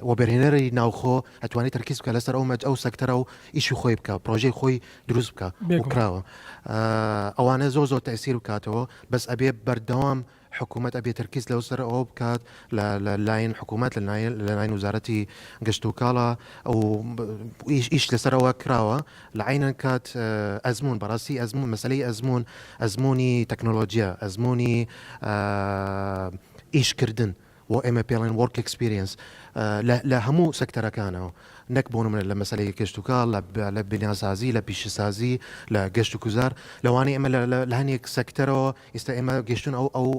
وەبەرهێنەری ناوخۆ ئەتوانێت تەرکیز بکە لەسەر ئەو سەکتەرە و ئیشی خۆی بکە پرۆژەی خۆی دروست بکە وکراوە ئەوانە زۆر تەسیر بکاتەوە بەس ئەبێ بەردەوام حکوومەت ئەبێ تەرکیز لەو سەر ئەوە بکات لە لاین حکوومەت لە لاین وزارەتی گەشت و کاڵە ئەو ئیش لەسەرەوە کراوە لە عینەن کات ئەزمون بەڕاستی ئەزمون مەسەلەی ئەزمونی تەکنۆلۆژیا ئەزمونی ئیشکردن و ئێمە پێڵێن وەرک ئەکسپیرینس لە هەموو سەکتەرەکانەوە نەک بۆ نمونە لە مەسەلەی گەشت و کاڵ لە بنیاسازی لە پیشەسازی لە گەشت و گوزار لەوانەیە ئێمە لە هەنێک سەکتەرەوە ئێستا ئێمە گەشتون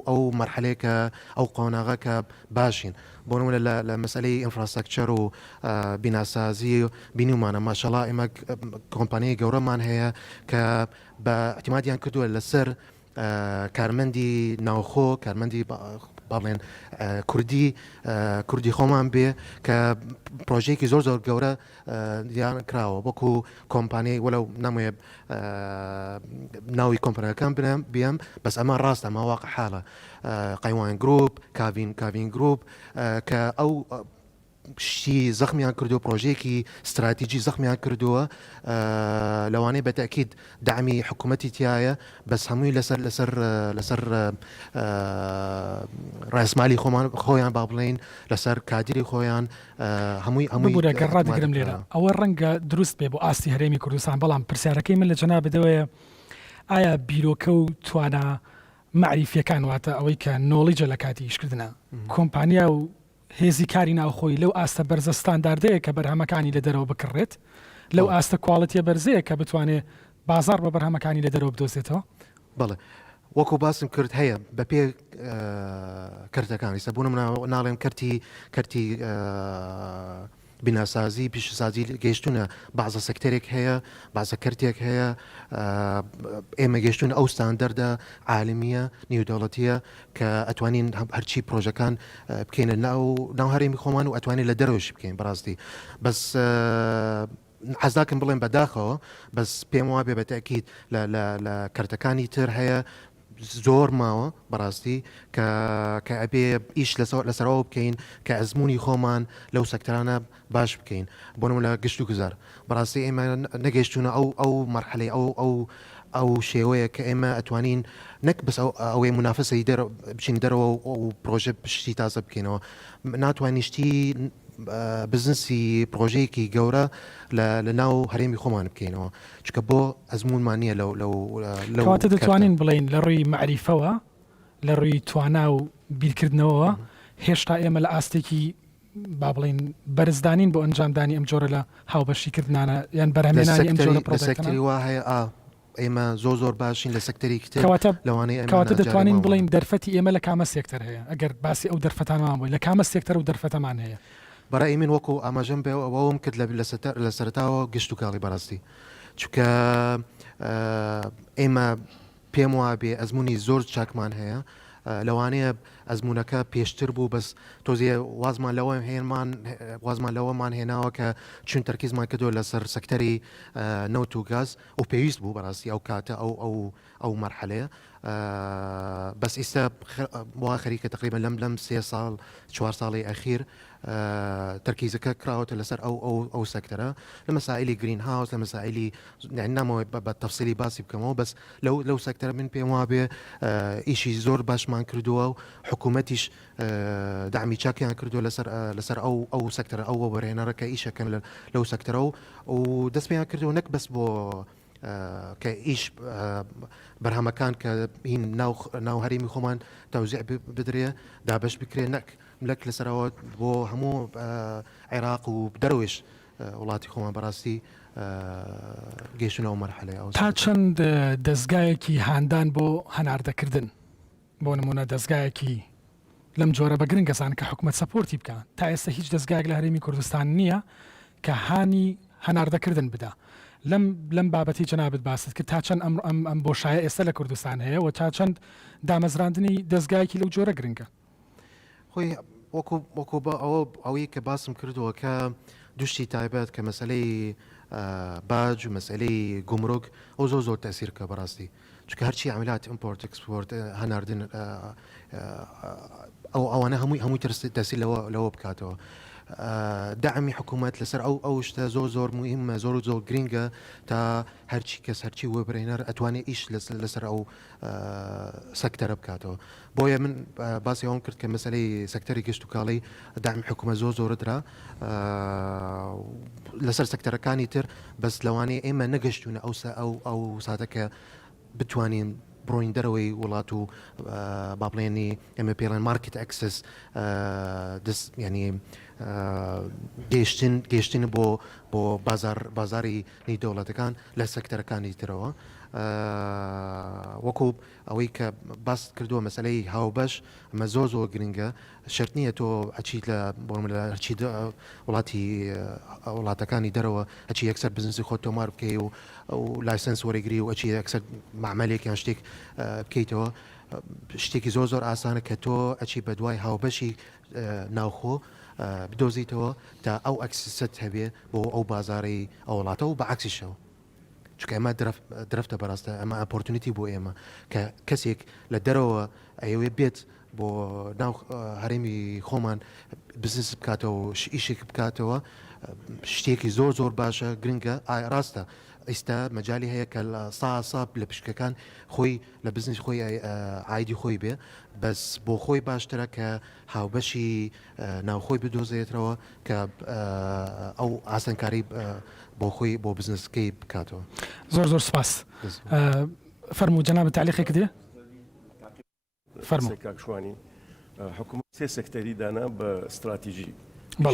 ئەو مەرحەلەیەکە ئەو قۆناغەکە باشین بۆ نمونە لە مەسەلەی ئینفراستراکچەر و بیناسازی بینیمانە ماشەڵا ئێمە کۆمپانیای گەورەمان هەیە کە بە احتیمادیان کردووە لەسەر کارمەندی ناوخۆ کارمەندی باڵێن کوردی خۆمان بێ کە پرۆژەیەکی زۆر گەورە دیان کراوە وەکو کۆمپانیای وەلو ناموێ ناوی کۆمپانیەکان بێم بەس ئەمە ڕاستە ئەمە واقع حاڵە قەیوان گروپ کاڤین گروپ کە ئەو شتی زەخمیان کردو پرۆژەیەکی استراتیجی زەخمیان کردووە لەوانەیە بەتەکید دامی حکوومەتی تایە بەس هەمووی لەسەر ڕێسمالی خۆیان با بڵین لەسەر کادری خۆیان هەمووی ڕادگرم لێرە ئەوە ڕەنگە دروست بێ بۆ ئاستی هەرێمی کوردستان بەڵام پرسیارەکەی من لە جەنا بدەوەیە ئایا بیرۆکە و توانە معریفیەکان واتە ئەوەی کە نۆڵیجە لە کاتی ئیشکردنە کۆمپانیا و هێزی کاری ناوخۆی لەو ئاستە بەرزە ستانداردەیە کە بەرهەمەکانی لە دەرەوە بکڕێت لەو ئاستە کواڵەتیە بەرزەیە کە بتوانێت بازار بە بەرهەمەکانی لە دەرەوە بدۆزێتەوە بەڵێ وەکو باسم کرد هەیە بە پێ کردەکانی سەبوونم ناڵێم کەرتی بیناسازی پیشەسازی گەیشتونە بازە سەکتەرێک هەیە بازە کەرتێک هەیە ئێمە گەیشتون ئەو ستاندەردە عالمیە نێودەوڵەتیە کە ئەتوانین هەرچی پرۆژەکان بکەینە ناو هەرێمی خۆمان و ئەتوانین لە دەرەوەش بکەین بەڕاستی بەس حەزاکەم بڵێن بەداخەوە بەس پێم وا بێ بەتەکید لە کەرتەکانی تر هەیە زۆر ماوە بەڕاستی کە ئەبێ ئیش لەسەرەوە بکەین کە ئەزمموی خۆمان لەو سەکتەرانە باش بکەین بۆ نمونە لە گشت و گوزار بەڕاستی ئێمە نەگەیشتونە ئەو مەرحەلەی ئەو شێوەیە کە ئێمە ئەتوانین نەک بەس ئەوەی منافسەی بچین دەرەوە و پرۆژە پشتی تازە بکەینەوە ناتوانیشتی بزنسی پرۆژەیەکی گەورە لە ناو هەرێمی خۆمان بکەینەوە چکە بۆ ئەزمونمان نییە لەواتە دەتوانین بڵین لە ڕووی معریفەوە لە ڕووی توانا و بیرکردنەوە هێشتا ئێمە لە ئاستێکی با بڵین بەرزدانین بۆ ئەنجامدانی ئەم جۆرە لە هاوبەشیکردانە یان بەرهەمێنانی ئەم جۆرە لە سەکتەری وا هەیە ئێمە زۆر باشین لە سەکتەری کتێب لەوانەیە کەواتە دەتوانین بڵین دەرفەتی ئێمە لە کامە سێکتەر هەیە ئەگەر باسی ئەو دەرفەتانمان بووی لە کامە سێکتەر و دەرفەتەمان هەیە بەڕای من وەکو ئاماژەم بێ ئەوەم کرد لە سەرتاوە گشت و کاڵی بەڕاستی چونکە ئێمە پێم وابێ ئەزمموی زۆر چاکمان هەیە لەوانەیە ئەزمونونەکە پێشتر بوو بەس تۆزیە وازمان لەوەمان هێناوە کە چون تەرکیزمان کردو لەسەر سەکتەری نەوت و گاز و پێویست بوو بەڕاستی ئەو کاتە ئەو مەرحەلەیە بەس ئێستا وا خەریکە تقریبا لەم 3 ساڵ 4 ساڵی ئەخیر تەرکیزەکە کراوەتە لەسەر ئەو سەکتەرە لە مەسائلی گرین هاوس لە مەسائلی نامەوەی بە تەفسیلی باسی بکەمەوە بەس لەو سەکتەرە من پێم وابێ ئیشی زۆر باشمان کردووە و حکوومەتیش دامی چاکیان کردو لەسەر ئەو سەکتەرە ئەو وەبەرهێنەرەکە ئیشەکەن لەو سەکتەرە و دەست پێیان کردو نەک بەس بۆ کە ئیش بەرهەمەکان کە هین ناو هەرێمی خۆمان تەوزیع بدرێ دابش بکرێ نەک لەسەرەوە بۆ هەموو عێراق و دەروێش وڵاتی خۆمان بەڕاستی گەیشتنەوە مەرحەلەیە تا چەند دەستگایەکی هاندان بۆ هەناردەکردن بۆ نمونە دەستگایەکی لەم جۆرە بە گرنگەزان کە حکومەت سەپۆرتی بکەن تا ئێستا هیچ دەستگایەک لە هەرێمی کوردستان نییە کە هانی هەناردەکردن بدا لەم بابەتی جەنابەت باست کرد تا چەند ئەم بۆشایە ئێستا لە کوردستان هەیە و تا چەند دامەزراندنی دەستگایەکی لەو جۆرە گرنگە خۆی وەکو بە ئەوەی کە باسم کردووە کە دوشتی تایبەت کە مەسلەی باج و مەسلەی گومرگ ئەو زۆر تەسیر کە بەڕاستی چونکە هەرچی عملات ئیمپۆرت ئەکسپۆرت هەناردن ئەوانە هەمووی تەسیر لەوە بکاتەوە دعمی حکوومەت لەسەر ئەو شتە زۆر مهمە زۆر گرنگە تا هەرچی وەبرهێنەر ئەتوانێت ئیش لەسەر ئەو سەکتەرە بکاتەوە بۆیە من باسی ئەوم کرد کە مەسەلەی سەکتەری گشت و کاڵی دعمی حکوومەت زۆرترا لەسەر سەکتەرەکانی تر بەس لەوانەیە ئێمە نەگەشتونە ئەو ساتەکە بتوانین بڕۆین دەرەوەی وڵات و باڵێنی ئەمە پێڵێن مارکت ئەکسس ینی گەیشتن بۆ بازاری نێودەوڵەتەکان لە سەکتەرەکانی ترەوە وەکو ئەوەی کە باس کردووە مەسلەی هاوبەش ئەمە زۆر گرنگە شەرت نییە تۆ ئەچیت لە هەرچی وڵاتەکانی دەرەوە ئەچی یەکسەر بزنسی خۆت تۆمار بکەی و لایسنس وەرەگری و ئەچی یەکسەر معمەلێکیان شتێک بکەیتەوە شتێکی زۆر ئاسانە کە تۆ ئەچی بە دوای هاوبەشی ناوخۆ بدۆزیتەوە تا ئەو ئەکسست هەبێ بۆ ئەو بازارەی ئەو وڵاتە و بەعکسیشەوە چونکە ئەمە درەفتە بەڕاستە ئەمە ئەپۆرتونیتی بۆ ئێمە کە کەسێک لە دەرەوە ئەوێ بێت بۆ ناو هەرێمی خۆمان بزنس بکاتەوە و ئیشێک بکاتەوە شتێکی زۆر باشە گرنگە ڕاستە ئێستا مەجای هەیە کە لە ساب لە پشکەکان خۆی لە بزنس خۆی ئایدی خۆی بێ بەس بۆ خۆی باشترە کە هاوبەشی ناوخۆی بدۆزێتەوە کە ئەو ئاسانکاری بۆ خۆی بۆ بزنسکەی بکاتەوە زۆر سپاس فەرموو جەناب تعلیقێک دێ فەرموو کاکشوانی حکوومەت سێ سەکتەری دانا بە استراتیژی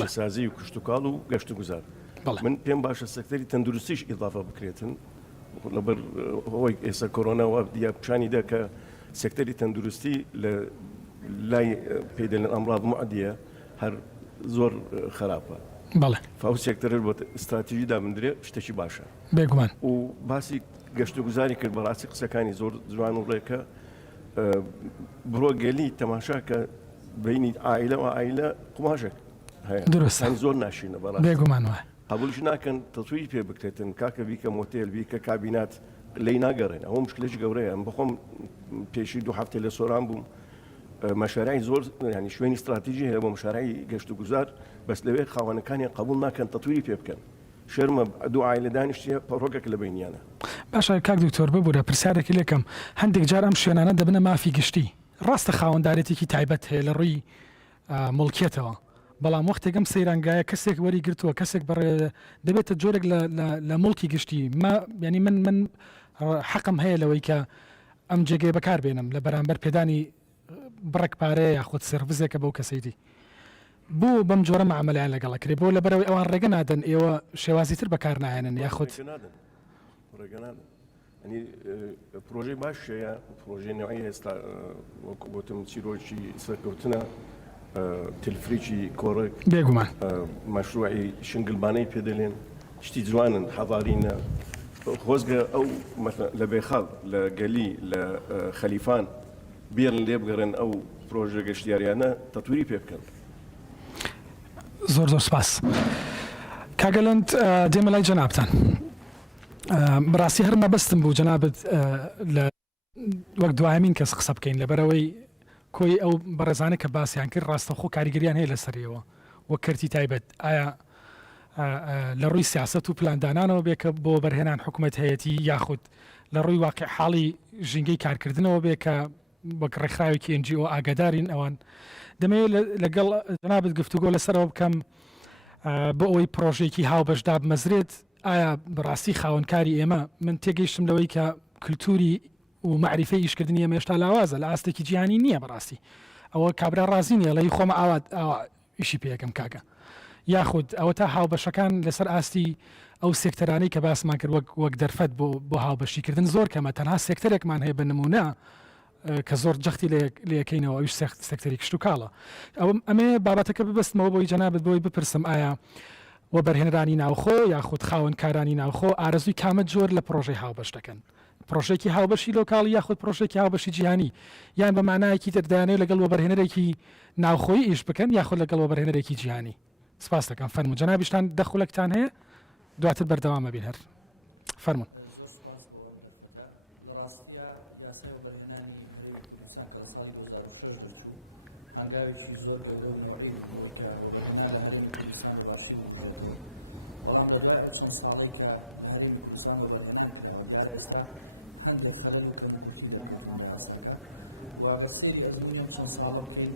سازی و کشتتوکاڵ و گەشت و گوزار من پێم باشە سەکتەری تەندروستیش ئیضافە بکرێتن لەبەر ئەوەی ئێستا کۆرۆناوە دیابچانیدا کە سەکتەری تەندروستی لە لای پێدەڵێن ئەمراض معدیە هەر زۆر خراپە فاو سێکتەر بۆ استراتیژی دابدرێ شتێکی باشە بێگومان و باسی گەشت و گوزاری کرد بەڕاستی قسەکانی زۆر جوان و ڕێکە بڕۆ گەلی تەماشا کە بینی ئایلە و ئایلە قماشێک هەیە درستان زۆر ناشینە بەڕاستی بێگومانەوە قبولش ناکەن تەسووی پێ بکرێتن کاکە بیکە مۆتێل بیکە کابینات لی ناگەڕێن ئەوە مشکلش گەورەیە بخۆم پێشی 2 هەفتە لە سۆران بووم مەشارای زۆر ینی شوێنی استراتیژی هەیە بۆ مشارای گەشت و گوزار بەس لەوێ خاوەنەکانی قبول ناکەن تەتویری پێ بکەن شەرمە دوو عایلە دانیشتە پەڕۆکێک لە بینیانە باشە کاک دکتۆر ببوورە پرسیارێکی لێکم هەندێک جار ئەم شوێنانە دەبنە مافی گشتی ڕاستە خاوەنددارێتێکی تایبەت هەیە لە ڕووی مڵکیەتەوە بەڵام وەختێکم سەیرانگایە کەسێک وەری گرتووە کەسێک بەڕێ دەبێتە جۆرێک لە مڵکی گشتی ینی من حەقم هەیە لەوەی کە ئەم جێگەی بەکار بێنم لە بەرامبەر پێدانی بڕێک پارەیە یاخود سێڤزێکە بەو کەسەیتی بوو بەم جۆرە معاملەیان لەگەڵ کرێ بۆ لەبەرەوەی ئەوان ڕێگە نادەن ئێوە شێوازیتر بەکار نایەنن یاخود ڕێگەنادن ئەنی پرۆژەی باشەیە پرۆژەی نوێی ئێستا وەکو گوتم چیرۆکی سەرکەوتنە تلفریکی کۆڕێک بێگومان مەشروعی شنگلبانەی پێدەلێن شتی جوانن حەڤارینە خۆزگە ئەو لە بێخاڵ لە گەلی لە خەلیفان بێرن لێ بگەڕێن ئەو پرۆژە گەشتیاریانە تەتویری پێ بکەن. زۆر زۆر سپاس. کاگەلەند دێمە لای جەنابتان. بەڕاستی هەر مەبەستم بوو جەنابەت وەک دوایمین کەس قسە بکەین لەبەرەوەی کۆی ئەو بەڕێزانە کە باسییان کرد ڕاستەخۆ کاریگەریان هەیە لەسەریەوە وەک کەرتی تایبەت ئایا لە ڕووی سیاست و پلاندانانەوە بێ کە بۆ بەرهێنان حکوومەت هەیەتی یاخود لە ڕووی واقع حاڵی ژینگەی کارکردنەوە بێ کە وەک ڕێکخراوێکی NGO ئاگادارین ئەوان دەمەوێت لەگەڵ جەنابەت گفتوگۆ لەسەرەوە بکەم بۆ ئەوەی پرۆژێکی هاوبەشدا بمەزرێت ئایا بەڕاستی خاوەنکاری ئێمە من تێگەیشتم لەوەی کە کللتوری و معریفەی ئیشکردنی ئێمە هێشتا لاوازە لە ئاستێکی جیهانی نییە بەڕاستی ئەوە کابرا ڕازی نیە لەی خۆمە ئیشی پێەکەم کاکە یاخود ئەوە تا هاوبەشەکان لەسەر ئاستی ئەو سێکتەرانەی کە باسمان کرد وەک دەرفەت بۆ هاوبەشیکردن زۆر کەمە تەنها سێکتەرێکمان هەیە بە نمونە کە زۆر جەختی لەکەینەوە ئەوش سێکتەری کشت و کاڵە ئەمێ بابەتەکە ببستمەوە بۆی جەنابەت بۆی بپرسم ئایا وە بەرهێنرانی ناوخۆ یاخود خاوەنکارانی ناوخۆ ئارەزووی کامە جۆر لە پرۆژەی هاوبەش دەکەن پرۆژێکی هاوبەشی لۆکاڵی یاخود پرۆژێکی هاوبەشی جیهانی یان بە مانایەکی دەردانێت لەگەڵ وەبەرهێنەرێکی ناوخۆی ئیش بکەن یاخود لەگەڵ وەبەرهێنەرێکی جیهانی سپاس دەکەم فەرموو جەنابیشتان دەخولەکتان هەیە دواتر بەردەوامە بین هەر فەرموون. زۆر سپاس بۆ ئەم دەرفەتە لە ڕاستیە یاسای وەبەرهێنانی هەرێمی کوردستان کە لە ساڵی 2006 دەرچوو هەنگاوێکی زۆر گەورە و نەوعی بوو بۆی کە وەبەرهێنان لە هەرێمی کوردستان بە باشی ببوژێتەوە بەڵام لە دوای ئەو چەند ساڵەی کە لە هەرێمی کوردستان وەبەرهێنان کراوە دیارە ئێستا هەندێک خەلەل و کەم و کورتی دەرکەوتون بە یاساکە و ئەگەر سێری ئەزمموی ئەم چەند ساڵە بکەین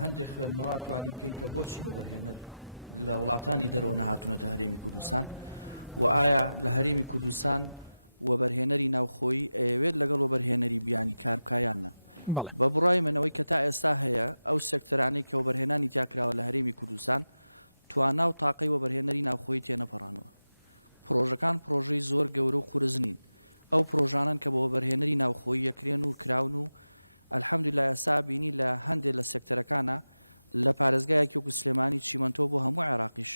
هەندێک خوێندنەوە توانین بکەین کە بۆچی وەبەرهێنەر لە وڵاتانی دەرەوە نەهاتوونەتە هەرێمی کوردستان و ئایا لە هەرێمی کوردستان وەبەرهێنەری ناوخۆیی ئەوێت لەگەڵ وەبەرهێنەری بیانی کارکایانە بە بڕای منەوەی کە تا ئێستا هەیە ئەو سێکتەرانەی کە وەبەرهێنانی تیاکراوە لە هەرێمی کوردستان توانا و تاقەی وەبەرهێنەری ناوخۆی تێنەپەڕانەوە پرۆژەکان پرۆژەی زۆر گەورە و خورزنین ئەو پرۆژانن کە بە وەبەرهێنەری ناوخۆی یەکرێن و کراون و ئەلحەمدولیلا ئێستا بینی لە هەندێک لە سێکتەرەکانە لە پارێزگایەکی وەکو سلێمانی چیمەنتۆ بۆ هەموو عێراقیش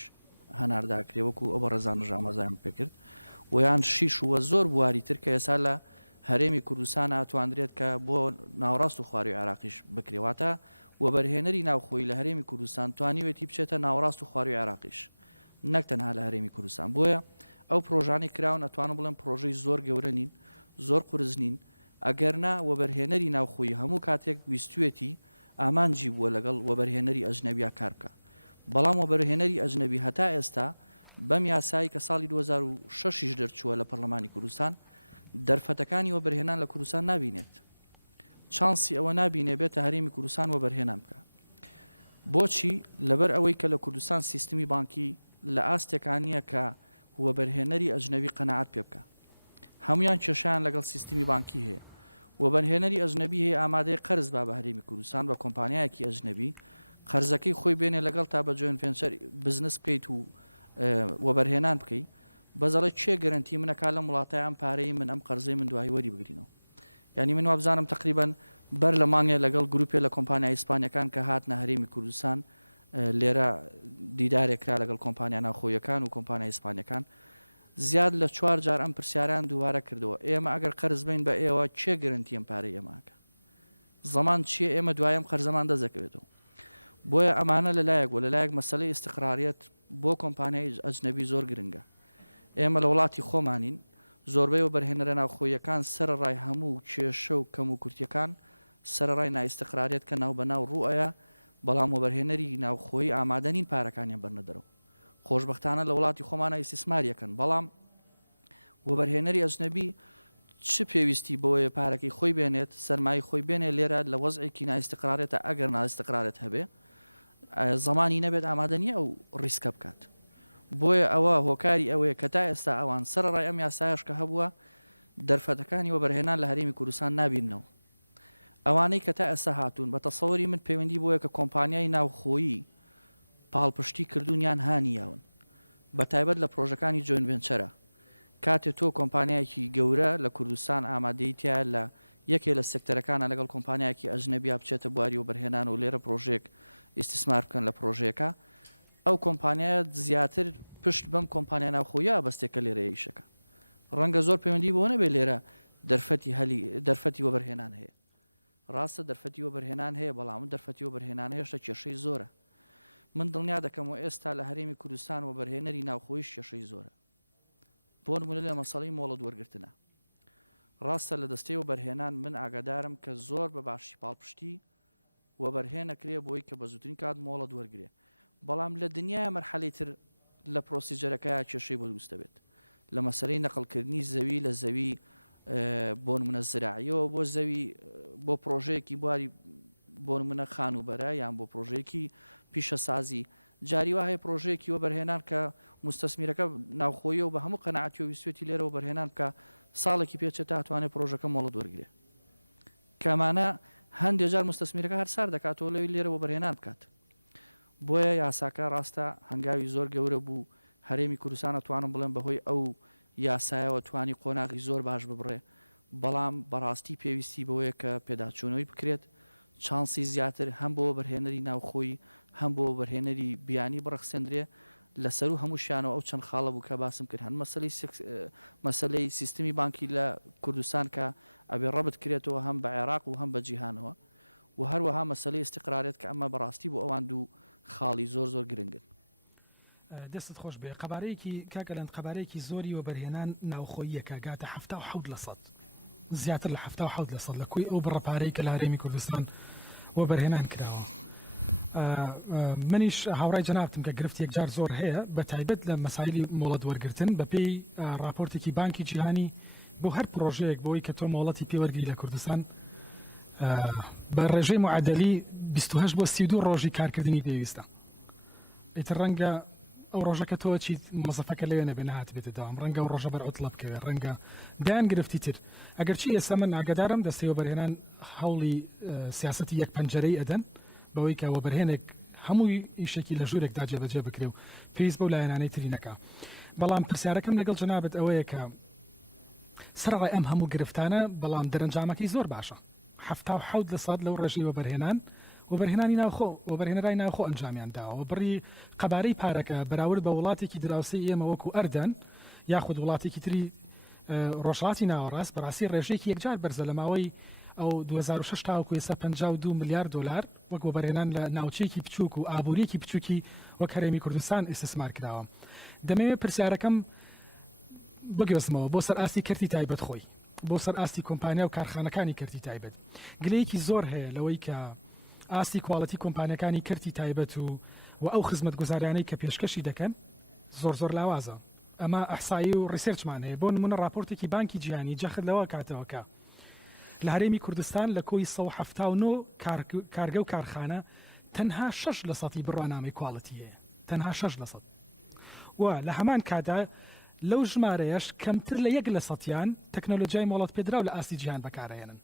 هەنارداکرێ وەکو ئەو بە ڕێزان ژامەزان پێکرد ویان شیش وە زۆر بواری تر کە ئێستا لە هەرێمی کوردستان ئەتوانرێت کە بۆ ناوەڕاست و خواروی عێراقیش بکرێواتە وەبەرهێنەری ناوخۆی لە هەرێمی کوردستان توانیوێتی بچێتە ناوەڕاست و خواروی عێراقیش نەک تەنها لە هەرێمی کوردستان بۆیە ئەو پرۆژانی کراون ئەتوانم بڵێن پرۆژەی زۆر گەورە نین زۆر قورس نین ئەگەرنا وەبەرهێنەری ناوخۆی هەموو کاتێک ویستوێتی ئامانجی بووە لەگەڵ وەبەرهێنەری ئەجنەبیا کار بکە بەڵام وەبەرهێنەری ئەجنەبی هەتا ئێستا بەم یاسایی کە ساڵی 2006 دەرچووە لە پەرلەمانی کوردستان دەرفەتەکانی وەبەرهێنان لە کوردستان نابینێت چانسی ئەوە نابینێ بێتە هەرێمی کوردستان وەبەرهێنان بکە بۆچی لەبەر ئەوەی کە لە کوردستان سیستمی بانکی لە ئاستێکانیە کە وەبەرهێنەری ئەجنەبی قەنەعات پێ بکە هەمویان کێشیان لەگەڵ سیستمی بانکی هەیە وەبەرهێنەری ئەجنەبی هەیە ئامادەی قەرز با بە هەرێمی کوردستان بە کۆمپانیایەکی ئەجنەبی قەرزەکەی خۆی بێنێ لەگەڵ تا بە جوێن فێنچەر بزنس بکەیت و وەبەرهێنان بکەیت بەزەڵی چێ گەرنتی منەکا لە وڵاتای ئەم پارەی من ئەم قەرزەی من دوایی وەری بگرینەوە یعنی من وابزانم تقریبا بەر لە مانگێ لەگەڵ گروپێ لە کۆمپانیای ئیسپانیەکان کە هاتنە هەرێمی کوردستان لێرە دیدارێکرا لەگەڵ کۆمپانیا ناوخۆیەکان و کۆمپانیای ئیسپانیەکان زیاد لە 4 جار ئەم پرسیاران دووبارە کردەوە ئێمە ئەگەر قەرز بین بە ئێوە چێ گەرنتی ئەم پارەی ئێماکە زەمان چیە ئێمە دوایم قەرزەمان دەزەکەوێتەوە بۆیە ئەمانە لەلایەک و لەلایەک مەسەلەی ئیستقراریەت بۆ کۆمپانیای ئەجنەبی زۆر گرنگە ئێمە لە وڵاتی خۆمانین زۆربەی وەبەرهێنەرە ناوخۆیەکان سەرڕای هەموو کێشە و کەم و کورتیەکان سەرڕای نائیستقراریەت کە ناو بەناو ڕوئەیە بەڵام وەبەرهێنەری ناوخۆی ئامادەنین پارەکانیان بەرنەدەرەوە خۆشبەختانە لە وڵاتی خۆمانە ئیسیسماریەکەن بەڵام وەبەرهێنەری ئەجنەبی چ پێویستی بەوەیە پارەکەی خۆی بێنێت سەرمای خۆی بێنێ لێرە لە وەزعێکی نائیستقرارێتە ئەگەر نائیستقرارێت هەبێ زمانی نەبێت ئامادە نیە ئەو ڕیسکە بکات بۆیە ئەوە هۆکاری ئەوەیە کە تا ئێستا ئەوان سەرڕای ئەم یاسایش کە هەبووە دەرفەتەکانی وەبەرهێنان لە هەرێمی کوردستان نابینەوە ئەوانەی کە تا ئێستا هاتوون بە تەسەوەری من پەیوەندی بۆیە کە کۆمپانیای ناوخۆیی پاڵپشتی کردوونیان هانیاون بە تایبەت لە پرۆژەکانی جوین ڤێنچەرە کاتێ تۆ کۆمپانیایەکی گەورە لە کوردستان ئامادەیتە لە یەکێ لە سێکتەرەکانە لەگەڵ کۆمپانیایەکی ئەژنەبیا بچێتە بواری و بەرهێنان و لێرە پرۆژێک ئیسtismار بکەن لە پرۆژەکە ئەو کۆمپانیایە زیاتر پشت بەم کۆمپانیا ناوخۆیە بەستێکە لێرە ئیشەکە ڕەنگە زۆر پەیوەندی بۆ نەبێت لێرە دەرفەتی وەبەرهێنان هەیە ڕاستە دەرفەتی وەبەرهێنان هەیە بەڵام دەرفەتی وەبەرهێنان هێشتا کێشەی زۆرە من دڵنیا دەکەم و ئێستا لە هەرێمی کوردستان وەبەرهێنەری ناوخۆیش کێشەی زۆرە بۆ نمونە لە مەسەڵەی مۆڵەت وەرگرتنە ڕاستە لە دەستەی وەبەرهێنان من ئاگادارم کە زۆر بە باشی پاڵپشتی وەبەرهێنەکرێ بۆی کە بە زووترین کات مۆڵەت وەرگێ بەڵام لە دنیای مەرحەلەی تر لە پرۆسیجەرەکەیە کێشەی بۆ دروستە بێت لە مەسەلەی نەقڵکردنی زەوی لە زەوی بۆ نمونە زراعیەوە بۆ زەوی بۆ پرۆژەیەکی بواری بۆ نمونە خانوبەرە یان بۆ پرۆژەیەکی پیشە سازی جاری وایە پرۆژەیەکی وەبەرهێنان کە مستەسمیرەکە ناوخۆیە و بە هەموو قەنەعەتی و ویسوێتی لێرە وەبەرهێنان بکە ساڵێکی پێچێت تا توانێت پرۆژەکە مۆڵەت وەرگێ کەمانە هەندێک جار مستەسمیرەکە هەر سار دەکاتەوە لەوی لێرە وەبەرهێنان بکات بۆیە یاساکە ڕاستە هەنگاوی زۆر گەورە بوو هەرێمی کوردستان ئەتوانم بڵێن بەهۆی ئەو یاسایەوە توانی قۆناغی زۆر باش ببڕێ بەڵام بەڕاستی پێویستی بەوەیە کە پێداچوونەوەی بکرێت چانسی زیاتر هەم بۆ بەرهێنەری ناوخۆی هەم بۆ بەرهێنەری بیانی بڕەخسێنرێ لەسەر و هەموو شیانەوە ئەو چەند خاڵە بوو کە باسم کرد هەن مەسلەی سیستمی بانکی لە کوردستان کە ئەبێ ڕەبت کرێتەوە هەم بە عێراق و هەم بە جیهانەوە و هەروەها مەسلەی استقرارێت کە ئەمە بەڕاستی بۆ ئەوان دوو خاڵی زۆر زۆر گرنگن دەستت خۆش بێ قەبارەیەکی کاکەلەند قەبارەیەکی زۆری وەبەرهێنان ناوخۆییەکە گاتە 70% زیاتر لە 70% لە کوی ئەو بڕەپارەی کە لە هەرێمی کوردستان وەبەرهێنان کراوە منیش هاوڕای جەنابتم کە گرفتی یەکجار زۆر هەیە بە تایبەت لە مەسایلی مۆڵەت وەرگرتن بە پێی راپۆرتێکی بانکی جیهانی بۆ هەر پرۆژەیەک بۆی کە تۆ مۆڵەتی پێوەرگری لە کوردستان بە ڕێژەی معادلی 28 بۆ 32 ڕۆژی کارکردنی پێویستە ئیتر ڕەنگە ئەو ڕۆژەکە تۆ چیت مۆزەفەکە لەوێ نەبێ نهات بێتە داوام ڕەنگە ئەو ڕۆژە بەرعوتڵە بکەوێت ڕەنگە دایان گرفتی تر ئەگەر چی ئێستا من ئاگادارم دەستەی وەبەرهێنان هەوڵی سیاسەتی یەک پەنجەرەی ئەدەن بەوەی کە وەبەرهێنێک هەمووی ئیشێکی لە ژوورێکدا جێبەجێ بکرێ و پێویست بەو لایەنانەی تری نەکا بەڵام پرسیارەکەم لەگەڵ جەنابەت ئەوەیە کە سەرڕای ئەم هەموو گرفتانە بەڵام دەرەنجامەکەی زۆر باشە 77% لەو ڕێژەی وەبەرهێنان وەبەرهێنانی ناوخۆ وەبەرهێنەرای ناوخۆ ئەنجامیان داوە بڕی قەبارەی پارەکە بەراورد بە وڵاتێکی دراوسەی ئێمە وەکو ئەردەن یاخود وڵاتێکی تری ڕۆژهاتی ناوەڕاست بەڕاستی ڕێژەیەکی یەکجار بەرزە لە ماوەی ئەو 2006 تاوەکو ئێستا 52 میلیارد دلار وەک وەبەرهێنان لە ناوچەیەکی بچووک و ئابووریەکی بچووکی وەک هەرێمی کوردستان ئیستثمار کراوە دەمەوێت پرسیارەکەم بگرستمەوە بۆ سەر ئاستی کردی تایبەت خۆی بۆ سەر ئاستی کۆمپانیا و کارخانەکانی کردی تایبەت گلەیەکی زۆر هەیە لەوەی کە ئاستی کوالەتی کۆمپانیەکانی کردی تایبەت و ئەو خزمەت گوزاریانەی کە پێشکەشی دەکەن زۆر لاوازە ئەمە ئەحسایی و ڕیسێرچمان هەیە بۆ نمونە راپۆرتێکی بانکی جیهانی جەخت لەوە کاتەوەکە لە هەرێمی کوردستان لە کۆی 179 کارگە و کارخانە تەنها 6% بڕوانامەی کوالەتی هەیە تەنها 6% و لە هەمان کادا لەو ژمارەیەش کەمتر لە 1% تەکنۆلۆژیای مۆڵەت پێدرا و لە ئاستی جیهان بەکارهێنن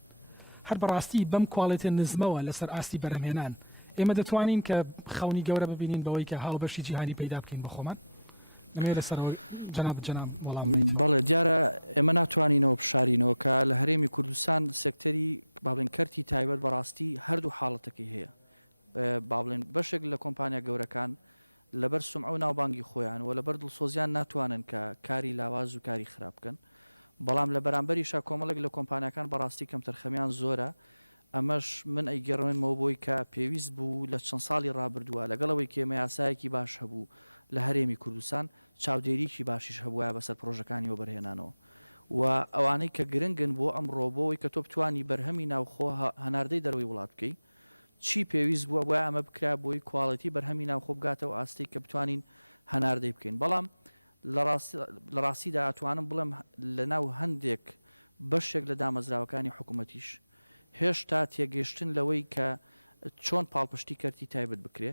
هەر بەڕاستی بەم کوالێتە نزمەوە لەسەر ئاستی بەرهەمهێنان ئێمە دەتوانین کە خەونی گەورە ببینین بەوەی کە هاوبەشی جیهانی پەیدا بکەین بە خۆمان ئەمێ لەسەرەوە جەناب وەڵام بەڵێ دیارە ئێمە ناتوانینەوە بشارینەوە کە لە هەرێمی کوردستان سێکتەری باڵێن کەرتی تایبەت بەڕاستی هەردوو حاڵەتەکەی هەیە باڵێن بەشێک لە کۆمپانیا گەورەکان لەبەر سومعە و ناوبانگی خۆیان و لەبەر دڵسۆزیان ناتوانن کە کاری لاواز و کاری خراپ بکەن بەڵام لە بەرامبەریشا کۆمەڵێک لە کۆمپانیەکان بەڕاستی کەم تەرخەمیان زۆرە ئەمەش من ئەیگەڕێنمەوە بۆی کە پێویست بوو لە چەند ساڵی ڕابردووە لەگەڵەوەی کێمە یاسایەکی باش هەبوو لە هەرێمی کوردستان چاودێریکی باشیش هەبووە بەسەر پرۆژەکانی وەبەرهێنانەوە و ئەوانەی کە گرنگن بۆ ئەمڕۆ بۆەوەی کە تۆ بتوانی بەرهەمی ناوخۆ هەناردەی دەروی وڵات بکەی چی پێویست بووە بۆ ئەمە بکرا بۆی کوالەتی بەرهەمی ناوخۆ بگاتەوە ئاستی کە بتوانین هەناردەی بکەین بەڵام لە ڕاستیدا ئەتوانم بڵێم لە ناو هەندێک بەشێک لە دامەزراوەکانی حکوومەتیش هێشتا تێگەشتن لەوەی کە چۆن پاڵپشتی کەرتی تایبەت بکرێ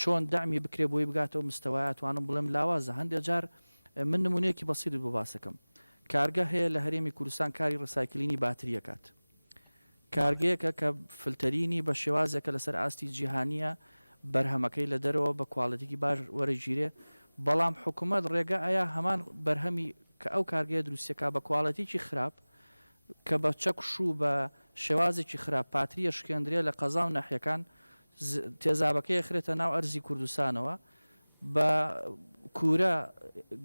چۆن دامی بکرێ بۆی بگاتەوە مستەوای ئەتوانم بڵێم لاوازە هەندێک جار من نمونەیەکی بەسیط بۆ باسەکەم کارگە هەیە لە هەرێمی کوردستان کاری ڕسایکلینی باتریەکات کارگەیەکە کە فلتەرینی بە شێوازێکە لەسەر ئاستی جیهانیە بەرهەمەکەی لە دەرەوە بە کوواڵەتێکی باش وەرەگیرێ بەڵام حکوومەت ڕێگە ئایا هەمان بەرهەمی کە ئەو کارگەیە دروستەکە بە کوواڵەتێکی خراپ کە بە چەکش و بە شێوازێکی خراپ پاتریە شکێندرێ لە قەزا و ناحیەکان تێزابەکەی خرێتە ناو ئەرزی کوردستانەوە بە کورە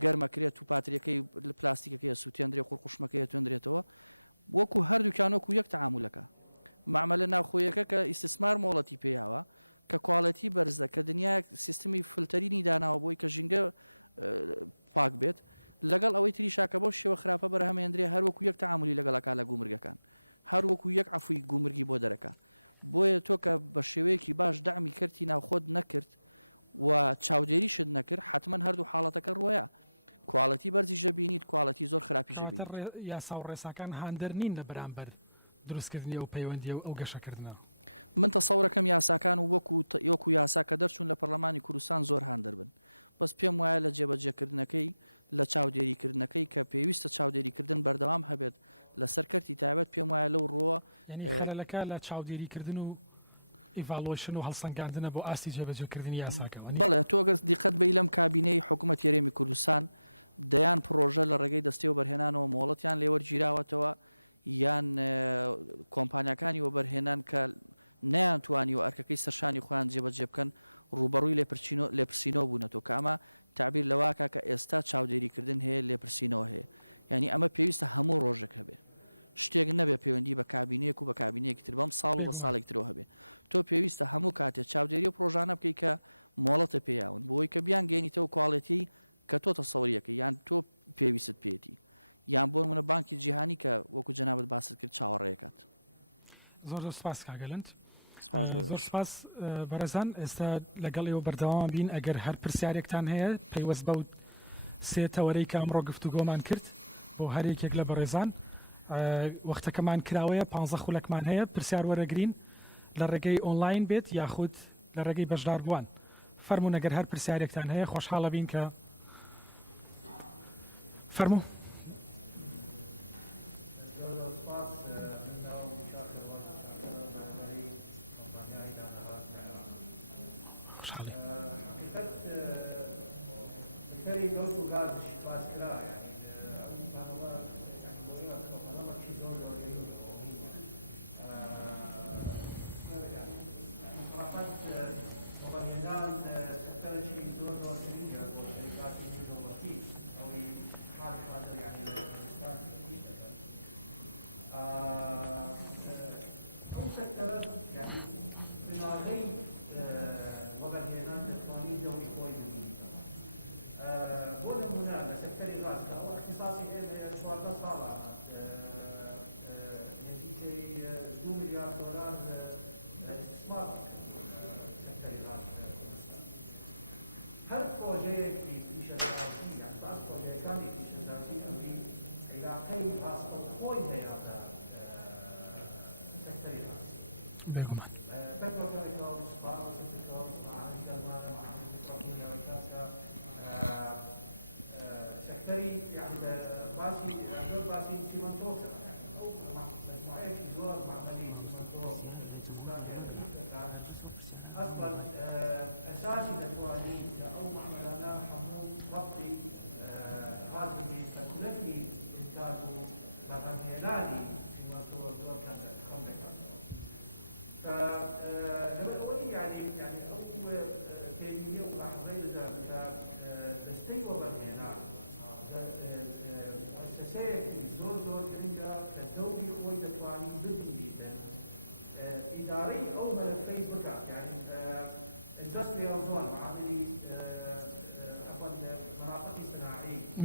گەرمەکرێت و پاتریەکەی لە پلاستیکەکەی سووتێندرێ قوڕقوشمەکەی توێندرێتەوە وەکو هەردووکیانۆکو یەک تەعاملەکە مەعمەلە ناوخۆیەکە کە ئیسtismار مۆڵەتی پێیاوە کە کوواڵەتی بەرزە کە دنیای سیستمی فلتەرینی داناوە بۆی کە ژینگە پاک بێت لەگەڵ ئەوەی تریشاکە بۆ شێوە خراپە بەرهەمێنرێ هەروەکو یەک تەعاملی لەگەڵەکە لە گومرگەکان هەروەکو یەک عەفوی گومرگی بۆ دەرەکە بۆیە تۆ کە بە شێوەیەکی باش دامی کردی ناوخۆت نەکرد و چاودێریشت نەکرد حتمما هەردوو حاڵەتەکە ڕۆیە کوواڵەتی بەرزی ژەبینیت کوواڵەتی زۆر خراپی ژەبینیت یاسا و ڕێساکان هاندەر نین لە بەرامبەر دروستکردنی ئەو پەیوەندی و ئەو گەشەکردنەوە من تەسەورەکەم یاساکان و وەکو یاسا کە دەرچوون لە پەرلەمانی کوردستان زۆر هاندەر بن بەس پێم وایە لە جێبەجێکردنەکەی لە چاودێریکردنەکەی کە پێویستە چاودێریکردن بەردەوام هەبێت لە سەرکەرتی تایبەت پێم وایە لەو ڕۆوە خەلەکە لە چاودێریکردن و ئیڤالۆشن و هەڵسەنگاندنە بۆ ئاستی جێبەجێکردنی یاساکەەوە بەڵێ تۆ گەس دیقەت بەی لەم کابینەی حکوومەت یاریمی کوردستان دەیان پرۆژە لە ڕێگەی دەستی و بەرهێنانەوە مۆڵەتیان لێوەرگیراوەتەوە یان کۆمپانیەکانی وەبەرهێنان کە نیان توانی و ئەرکەکەی سەرشانی خۆیان جێبەجێ بکەن ڕوبەڕووی لێپرسینەوە بوونەوە کە ئەمە تعبیر لەواکە کە ئێستا چاودێریکردن هەیە لێپرسینەوە هەیە ینی ئەمە پێویستە هەموو ڕۆژێک هەبێ شتێک نەبێ پەیوەندی بە کابینەیەک و بە کابینەیەکی تر بەم ساڵ و بە ساڵێک ترەوە هەبێ تۆ پێویستە هەموو کاتێک چاودێری و پرۆژانە بکەی کە مۆڵەتە پێیاون بۆی کە بیان گەێنیتەوە کوواڵەتی کە تۆ تەسەوریەکە یان تۆ پێویست پێێتی یان بۆ منە بانکی جیهانی کە وەکو جەنابەت باست کرد چاوەڕێیەکات زۆر زۆر سپاس کاگەلند زۆر سپاس بەڕێزان ئێستا لەگەڵ ئێوە بەردەوام بین ئەگەر هەر پرسیارێکتان هەیە پەیوەست بەو سێ تەوەرەی کە ئەمڕۆ گفتوگۆمان کرد بۆ هەرێکێک لە بەڕێزان وەختەکەمان کراوەیە 15 خولەکمان هەیە پرسیار وەرەگرین لە ڕێگەی ئۆنلاین بێت یاخود لە ڕێگەی بەشداربووان فەرموون ئەگەر هەر پرسیارێکتان هەیە خۆشحاڵە بین کە فەرموو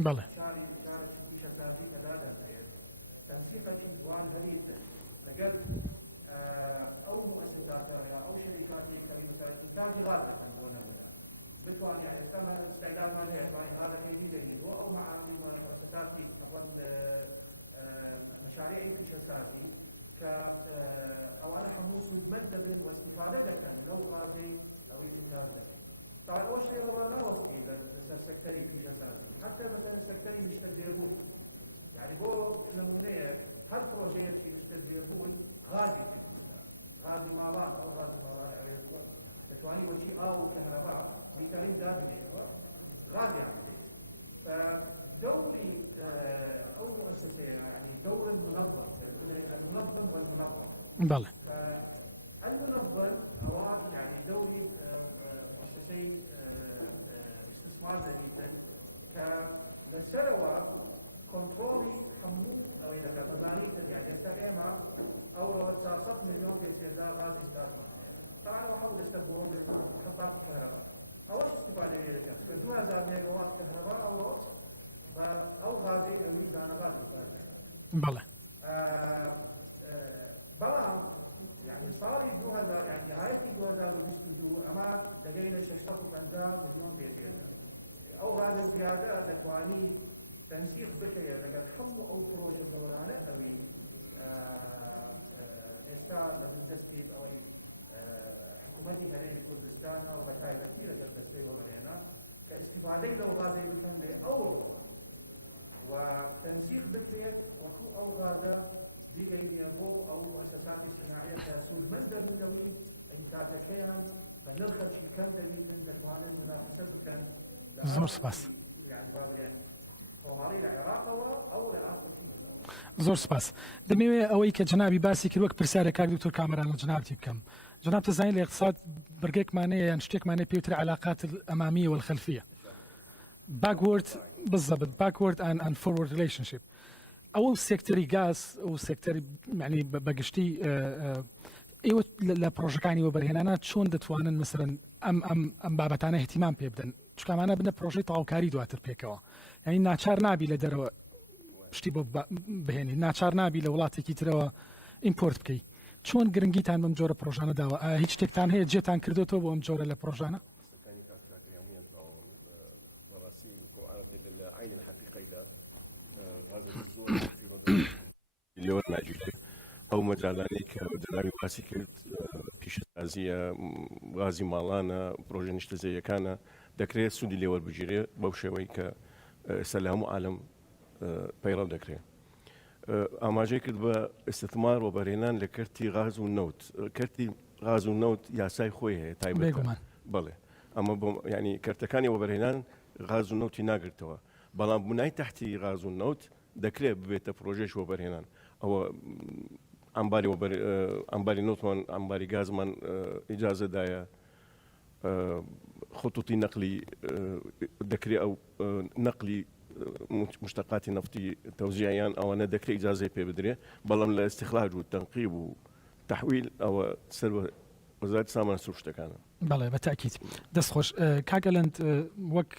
بله او مؤسسات او شركات انتاج غاز بتواني يعني استعداد ما يعني غاز جديد او مع مؤسسات فقط مشاريع اكتشافاتي كأولا حموس متمدد واستفادة من لو غازي او الانتاج طبعا اول شيء والله ما وصلي بس السكتري في شساتي حتى مثلا السكتري يشتغلون يعني هو نمونيه هل بروجيكت يشتغلون غازي غازي مالات او غازي مالات تواني وشيء أو كهرباء بطريق غاز يعني. فدوري أو مؤسسة يعني دور منظم والمنظم. بله. فالمنظم أوان يعني دوري مؤسسة استثمار دولية كمسألة كنترولي حمود أو إذا كان بلاريت يعني استقيمة أو لو تصاصف من نوع استيزاء غاز الطاقة. طبعا هو حول استخدامه بحطات الكهرباء. أول استفادة من ذلك دون ذات مواد كهرباء أو غازي أمين أنا غاز. بله. طبعا يعني صار يكون يعني هاي الجوازات بيستديو أمام دقيقة شاشات ومنزل مليون دقيقة أو هذا الزيادة الإخواني تنسيق فكري لقد حموا أو فروج الدولانة أو إسكان الدستي أو حكومتي هذه كردستان وبتاعي كثير تستوي وبينا استفادة لو هذا يكون أو وتنسيق فكري أو هذا ليبو أو مؤسسات صناعية تسوي منزل منوي إنتاج كيان فندخل في كم تجديد زكوانا منافسة زور سپاس. زۆر سپاس. دەمەوێت ئەوەی کە جنابی باسی کرد وەک پرسیارە کاک دکتۆر کامەران لە جنابتی بکەم. جناب دەزانین لە اقتصاد بەرگێکمانەیە یان شتێکمانەیە پێوتر علاقات الأمامية والخلفية. backward بالضبط backward and forward relationship. أو سيكتوري غاز أو سيكتوري يعني بقشتي ايوه لبروجكتانی وبرهێنانە چۆن دەتوانن مثلا ئەم بابەتانە اهتیمام پێ بدەن چکامانە بنە پرۆژەی تەواوکاری دواتر پێکەوە یعنی ناچار نابی لە دەرەوە پشتی بۆ بهێنی ناچار نابی لە وڵاتێکی ترەوە ئیمپۆرت بکەی چۆن گرنگیتان بەم جۆرە پرۆژانە داوە ئایا هیچ شتێکتان هەیە جێتان کردوتەوە بۆ ئەم جۆرە لە پرۆژانە؟ ئەو مەجالانەی کە بەدەناوی باسی کرد پیشەسازیە غازی ماڵانە پرۆژە نیشتەجێیەکانە دەکرێت سوودی لێوەربگیرێ بەو شێوەی کە ئێستا لە هەموو عالم پەیڕەو دەکرێت. ئاماژەی کرد بە ئستثمار و بەرهێنان لە کەرتی غاز و نەوت. کەرتی غاز و نەوت یاسای خۆی هەیە تایبەتمان بڵێ ئەمە بۆ ینی کەرتەکانی وەبەرهێنان غاز و نەوتی ناگرتەوە بەڵام بوونای تحتی غاز و نەوت دەکرێت ببێتە پرۆژێش وەبەرهێنان ئەوە ئەمباری نۆتمان ئەمباری گازمان ئیجازەدایە خطوطی نەقلی دەکرێت ئەو نەقلی مشتقاتی نفتی تەوزیعیان ئەوانە دەکرێت ئیجازەی پێ بدرێت بەڵام لە استخراج و تەنقیب و تحویل ئەوە سەر وەزارەتی سامان سروش شتەکانە. بەڵێ بەتاکید دەستخۆش کاگەلەند وەک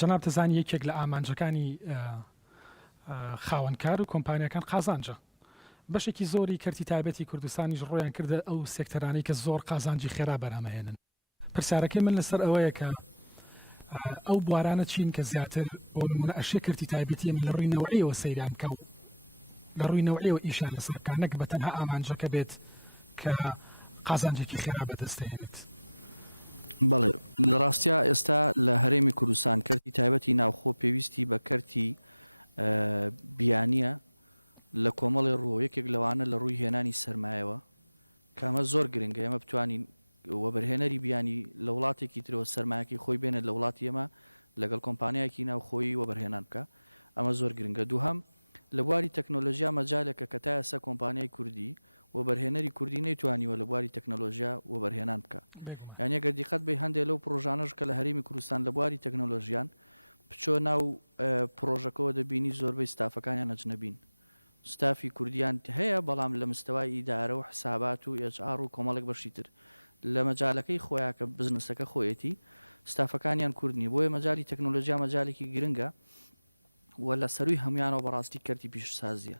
جەناب دەزانی یەکێک لە ئامانجەکانی خاوەنکار و کۆمپانیەکان قازانجە بەشێکی زۆری کەرتی تایبەتی کوردستانیش ڕۆیان کردە ئەو سێکتەرانەی کە زۆر قازانجی خێرا بەرامەهێنن. پرسیارەکەی من لەسەر ئەوەیە کە ئەو بوارانە چین کە زیاتر بۆ نمونە ئەشێ کەرتی تایبەتی ئەمە لە ڕووی نەوعیەوە سەیران کە و لە ڕووی نەوعیەوە ئیشان لەسەر بکە نەک بە تەنها ئامانجەکە بێت کە قازانجێکی خێرا بەدەستێنێت. بەڵێ لە ڕاستیا ئێستا لە هەرێمی کوردستان کەرتی تایبەتی ناوخۆ پێویستی بە کەرتی بیانیە لە کۆمەڵی ڕۆ یەکێک لەوانە لە ڕووی هێنانی سەرمایەوە کامە زۆر گرنگە ئێمە بتوانین وەبەرهێنەری بیانی لە وڵاتێکی ترەوە سەرمایەکی خۆی بێنێت لە وڵاتی ئێمە لەگەڵ کۆمپانیایەکی ناوخۆی وەبەرهێنان بکە ئەمە زۆر گرنگە. دووهەم لە بواری تەکنۆلۆژیا مەجالێکە کە تا ئێستا کۆمپانیای کوردی وەبەرهێنەری کوردی نەیتوانیوە لە بواری تەکنۆلۆژیا وەبەرهێنان بکە یان ئەگەر دیقەت بێ هەندێک لەو پرۆژانەش کە لە هەرێمی کوردستان لە بواری تەکنۆلۆژیان بچۆ ناو پرۆژەکەەوە دەبینی زۆربەی ستافەکانیان ئەجنەبین ستافی کوردیان هەیە بەڵام لە مستەوای ئیدارە و حسابات و HR و کۆمەڵێک بەشی تر لە مەجالەکەی خۆیان کە بزنسەکە خۆیەتی ستافەکانیان کوردنی بۆیە مەجای تەکنۆلۆژیا مەجالێکی گرنگە و لە سەروی هەمویانەوە بەڕاستی کەرتی پیشسازیە.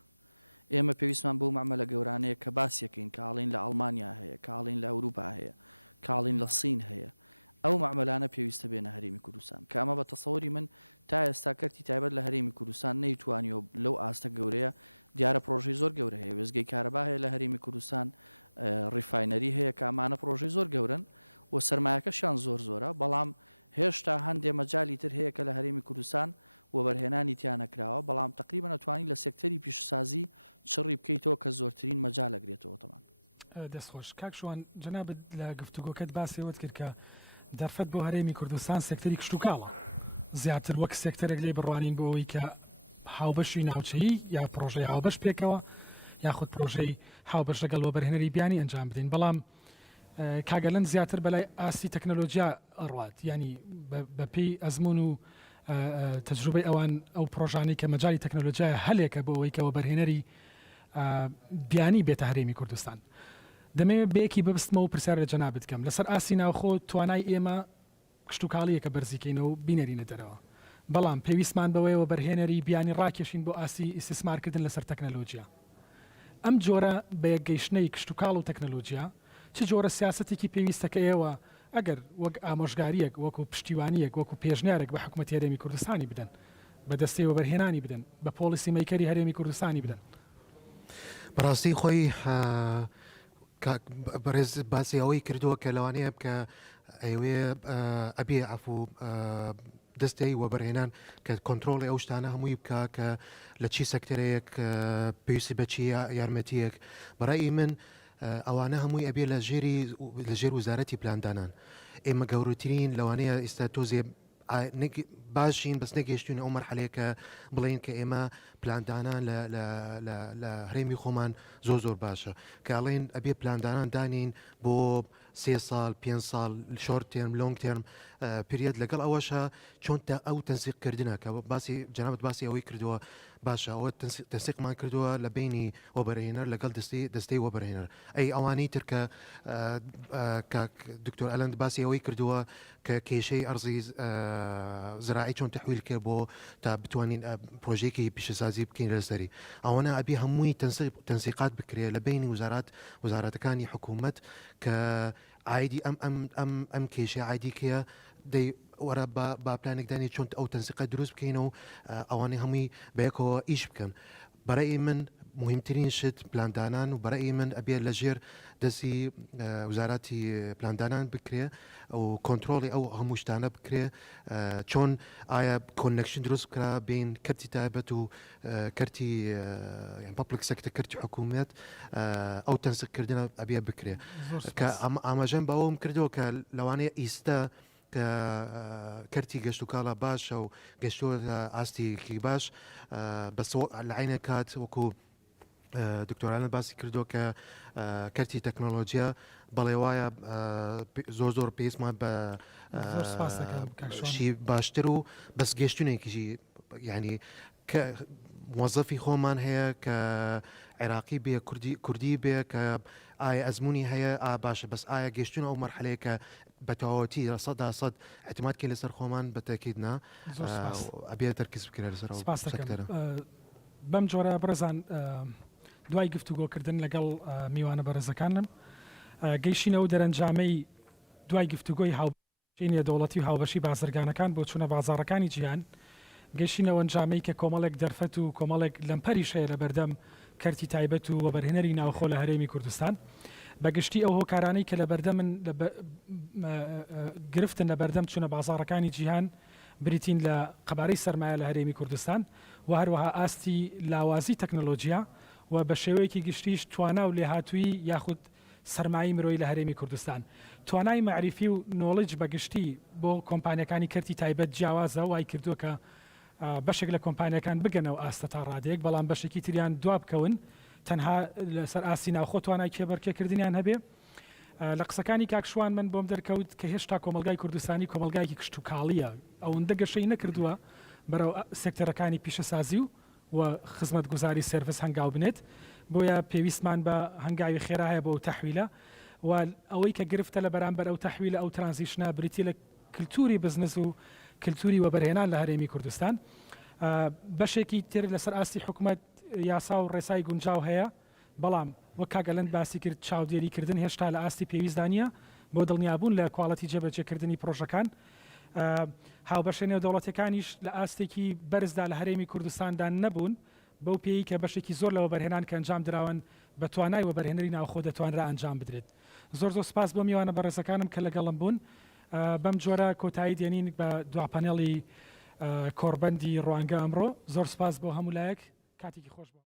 ئێمە پێویستمان بۆ مەعمەلە گەورانەیە کە باسیەکەین کاڵین لە ئەڵمانیا هەیە کاڵین لە ئەوروپا هەیە کاڵین لە سین هەیە ئەو مەعمەلانە پێویستە بێنە هەرێمی کوردستان کە ئەمە بە تەسەوری من تا ئێستا کەرتی تایبەت لە هەرێمی کوردستان نەیتوانیەوە لەو ئاستە گەورەیە دیارە پرۆژەی زۆر گەورە هەیە وێزگەی کارەبا هەیە لە هەرێمی کوردستان ڕیفاینەری هەیە کامانە پرۆژەی زۆر گەورن و سەرمایەکەشیان زۆر زۆرە بەڵام هێشتا هەندێ مەجای تر هەیە کە لە هەرێمی کوردستان وەبەرهێنانی تیانەکراوە بەڵام تقریبا ئەتوانی لە سێکتەری پیشسازی چڕی بکەیتەوە کە زۆرترین مەجال ئەگرێتەوە تەمان. دەستخۆش کاکشوان جەنابەت لە گفتوگۆکەت باسیەوەت کرد کە دەرفەت بۆ هەرێمی کوردستان سێکتەری کشتتوکاڵە زیاتر وەک سێکتەرێک لێ بڕوانین بۆ ئەوەی کە هاوبەشی ناوچەیی یا پرۆژەی هاوبەش پێکەوە یاخود پرۆژەی هاوبەش لەگەڵ وەبەرهێنەری بیانی ئەنجام بدەین بەڵام کاگەلەن زیاتر بەلای ئاستی تەکنەلۆژیا ئەڕوات ینی بە پێی ئەزمون و تەجروبەی ئەوان ئەو پرۆژانی کە مەجای تەکنەلۆژیای هەلێکە بۆ ئەوەی کە وەبەرهێنەری بیانی بێتە هەرێمی کوردستان دەمەوێت بەیەکی ببستمەوە پرسیار لە جەنابەت بکەم لەسەر ئاسی ناوخۆ توانای ئێمە کشتتوکاڵیەکە بەرزیکەینەوە و بینەرینە دەرەوە بەڵام پێویستمان بەوەیەوە بەرهێنەری بیانی ڕاکێشین بۆ ئاسی ئیسtismarکردن لەسەر تەکنەلۆژیا ئەم جۆرە بە یەکگەیشتنەی کشتتوکاڵ و تەکنەلۆژیا چ جۆرە سیاسەتێکی پێویستەکە ئێوە ئەگەر وەک ئامۆژگاریەک وەکو پشتیوانیەک وەکو پێشنیارێک بە حکوومەتی هەرێمی کوردستانی بدەن بە دەستەی وەبەرهێنانی بدەن بە پۆلیسی مەیکەری هەرێمی کوردستانی بدەن بەڕاستی خۆی بەڕێز باسی ئەوەی کردووە کە لەوانەیە بکە ئەوێ ئەبێ عفو دەستەی وەبەرهێنان کە کۆنتترۆڵی ئەو شتانە هەمووی بکە کە لە چی سەکتەرەیەک پێویستی بەچی یارمەتیەک بەڕای من ئەوانە هەمووی ئەبێ لە ژێر وزارەتی پلاندانان ئێمە گەورەترین لەوانەیە ئێستا تۆزێ باشین بەس نەگەشتون ئەو مەرحەلەیە بڵین کە ئێمە پلاندانان لە هەرێمی خۆمان زۆر باشە کاڵێن ئەبێ پلاندانان دانین بۆ 3 ساڵ 5 ساڵ شۆرت تێرم لۆنگ تێرم پرێت لەگەڵ ئەوەشە چۆن تا ئەو تەنسیقکردنە کە باسی جەنابەت باسی ئەوەی کردووە باشە ئەوە تەنسیقمان کردووە لە بینی وەبەرهێنەر لەگەڵ دەستەی وەبەرهێنەر ئەی ئەوانەی ترکە دکتۆر ئەلەند باسی ئەوەی کردووە کە کێشەی ئەرزی زراعی چۆن تحویل کرد بۆ تا بتوانین پرۆژێکی پیشەسازی بکەین لەسەری ئەوانە ئەبی هەمووی تەنسیقات بکرێت لە بینی وزارەتەکانی حکوومەت کە ئایدی ئەم کێشە ئایدیکەیە دەی وەرە با پلانێکدانی چۆن ئەو تەنسیقات دروست بکەینەوە ئەوانەی هەمووی بەیەکەوە ئیش بکەن بەڕێی من مهمترین شت پلاندانان و بەڕێی من ئەبێ لە ژێر دەستی وزارەتی پلاندانان بکرێ و کۆنتترۆڵی ئەو هەموو شتانە بکرێ چۆن ئایا کۆنەکشن دروست بکرا بین کەرتی تایبەت و کەرتی پبلیک سەکتە کەرتی حکوومەت ئەو تەنسیقکردنە ئەبێ بکرێ کە ئاماژەم بەوەم کردەوە کە لەوانەیە ئیستا کە کەرتی گەشتتوکاڵە باشە و گەشتووە ئاستیکی باش بەس لە عینە کات وەکو دکتۆرانە باسی کردو کە کەرتی تەکنۆلۆژیا بەڵێ وایە زۆر پێویستمان بە شی باشتر و بەس گەشتونێکیشی یعنی موظفی خۆمان هەیە کە عێراقی بێ کوردی بێ کە ئایا ئەزمموی هەیە باشە بەس ئایا گەشتون ئەو مەرحلەیە بە تەواوەتی 100% احتیماتکە لەسەر خۆمان بەتەکیدنا ئەبێ تەرکیز بکرێ لەسەر سەکتەرە بەم جۆرە بەرەزان دوای گفتوگۆکردن لەگەڵ میوانە بەرزەکانم گەیشتینەوە دەرەنجامەی دوای گفتوگۆی هاوبەشی دەوڵەتی و هاوبەشی بازرگانەکان بۆ چوونە بازاڕەکانی جیهان گەیشتینەوە ئەنجامەی کە کۆمەڵێک دەرفەت و کۆمەڵێک لەمپەریش هەیە لە بەردەم کەرتی تایبەت و وەبەرهێنەری ناوخۆ لە هەرێمی کوردستان بەگشتی ئەو هۆکارانەی کە لە بەردەمن گرفتن لە بەردەم چوونە بازاڕەکانی جیهان بریتین لە قەبارەی سەرمایە لە هەرێمی کوردستان و هەروەها ئاستی لاوازی تەکنەلۆژیا و بە شێوەیەکی گشتیش توانا و لێهاتووی یاخود سەرمایی مرۆی لە هەرێمی کوردستان توانای معریفی و نۆڵج بەگشتی بۆ کۆمپانیەکانی کەرتی تایبەت جیاوازە وای کردووە کە بەشێک لە کۆمپانیەکان بگەنەوە ئاستە تا ڕادێک بەڵام بەشێکی تریان دوا بکەون تەنها لەسەر ئاسی ناوخۆ توانای کێبەرکێکردنیان هەبێ لە قسەکانی کاکشوان من بۆم دەرکەوت کە هێشتا کۆمەلگای کوردستانی کۆمەلگایکی کشتتوکاڵیە ئەوەندە گەشەی نەکردووە بەرەو سێکتەرەکانی پیشەسازی و خزمەت گوزاری سێرڤس هەنگاو بنێت بۆیە پێویستمان بە هەنگاوی خێرا هەیە بۆ ئەو تەحویلە و ئەوەی کە گرفتە لە بەرامبەر ئەو تەحویلە ئەو ترانزیشنە بریتی لە کللتوری بزنس و کللتوری وەبەرهێنان لە هەرێمی کوردستان بەشێکی تر لەسەر ئاستی حکوومەت یاسا و ڕێسای گونجاو هەیە بەڵام وەک کاگەلەند باسی کرد چاودێریکردن هێشتا لە ئاستی پێویستدانە بۆ دڵنیابوون لە کوواڵەتی جێبەجێکردنی پرۆژەکان هاوبەشە نێودەوڵەتەکانیش لە ئاستێکی بەرزدا لە هەرێمی کوردستاندا نەبوون بەو پێی کە بەشێکی زۆر لە وەبەرهێنان کە ئەنجام دراون بە توانای وەبەرهێنەری ناوخۆ دەتوانرا ئەنجام بدرێت زۆر سپاس بۆ میوانە بەڕێزەکانم کە لەگەڵم بوون بەم جۆرە کۆتایی دێنین بە دواپەنێڵی کۆربەندی ڕوانگە ئەمڕۆ زۆر سپاس بۆ هەموو لایەک کاتێکی خۆش بوو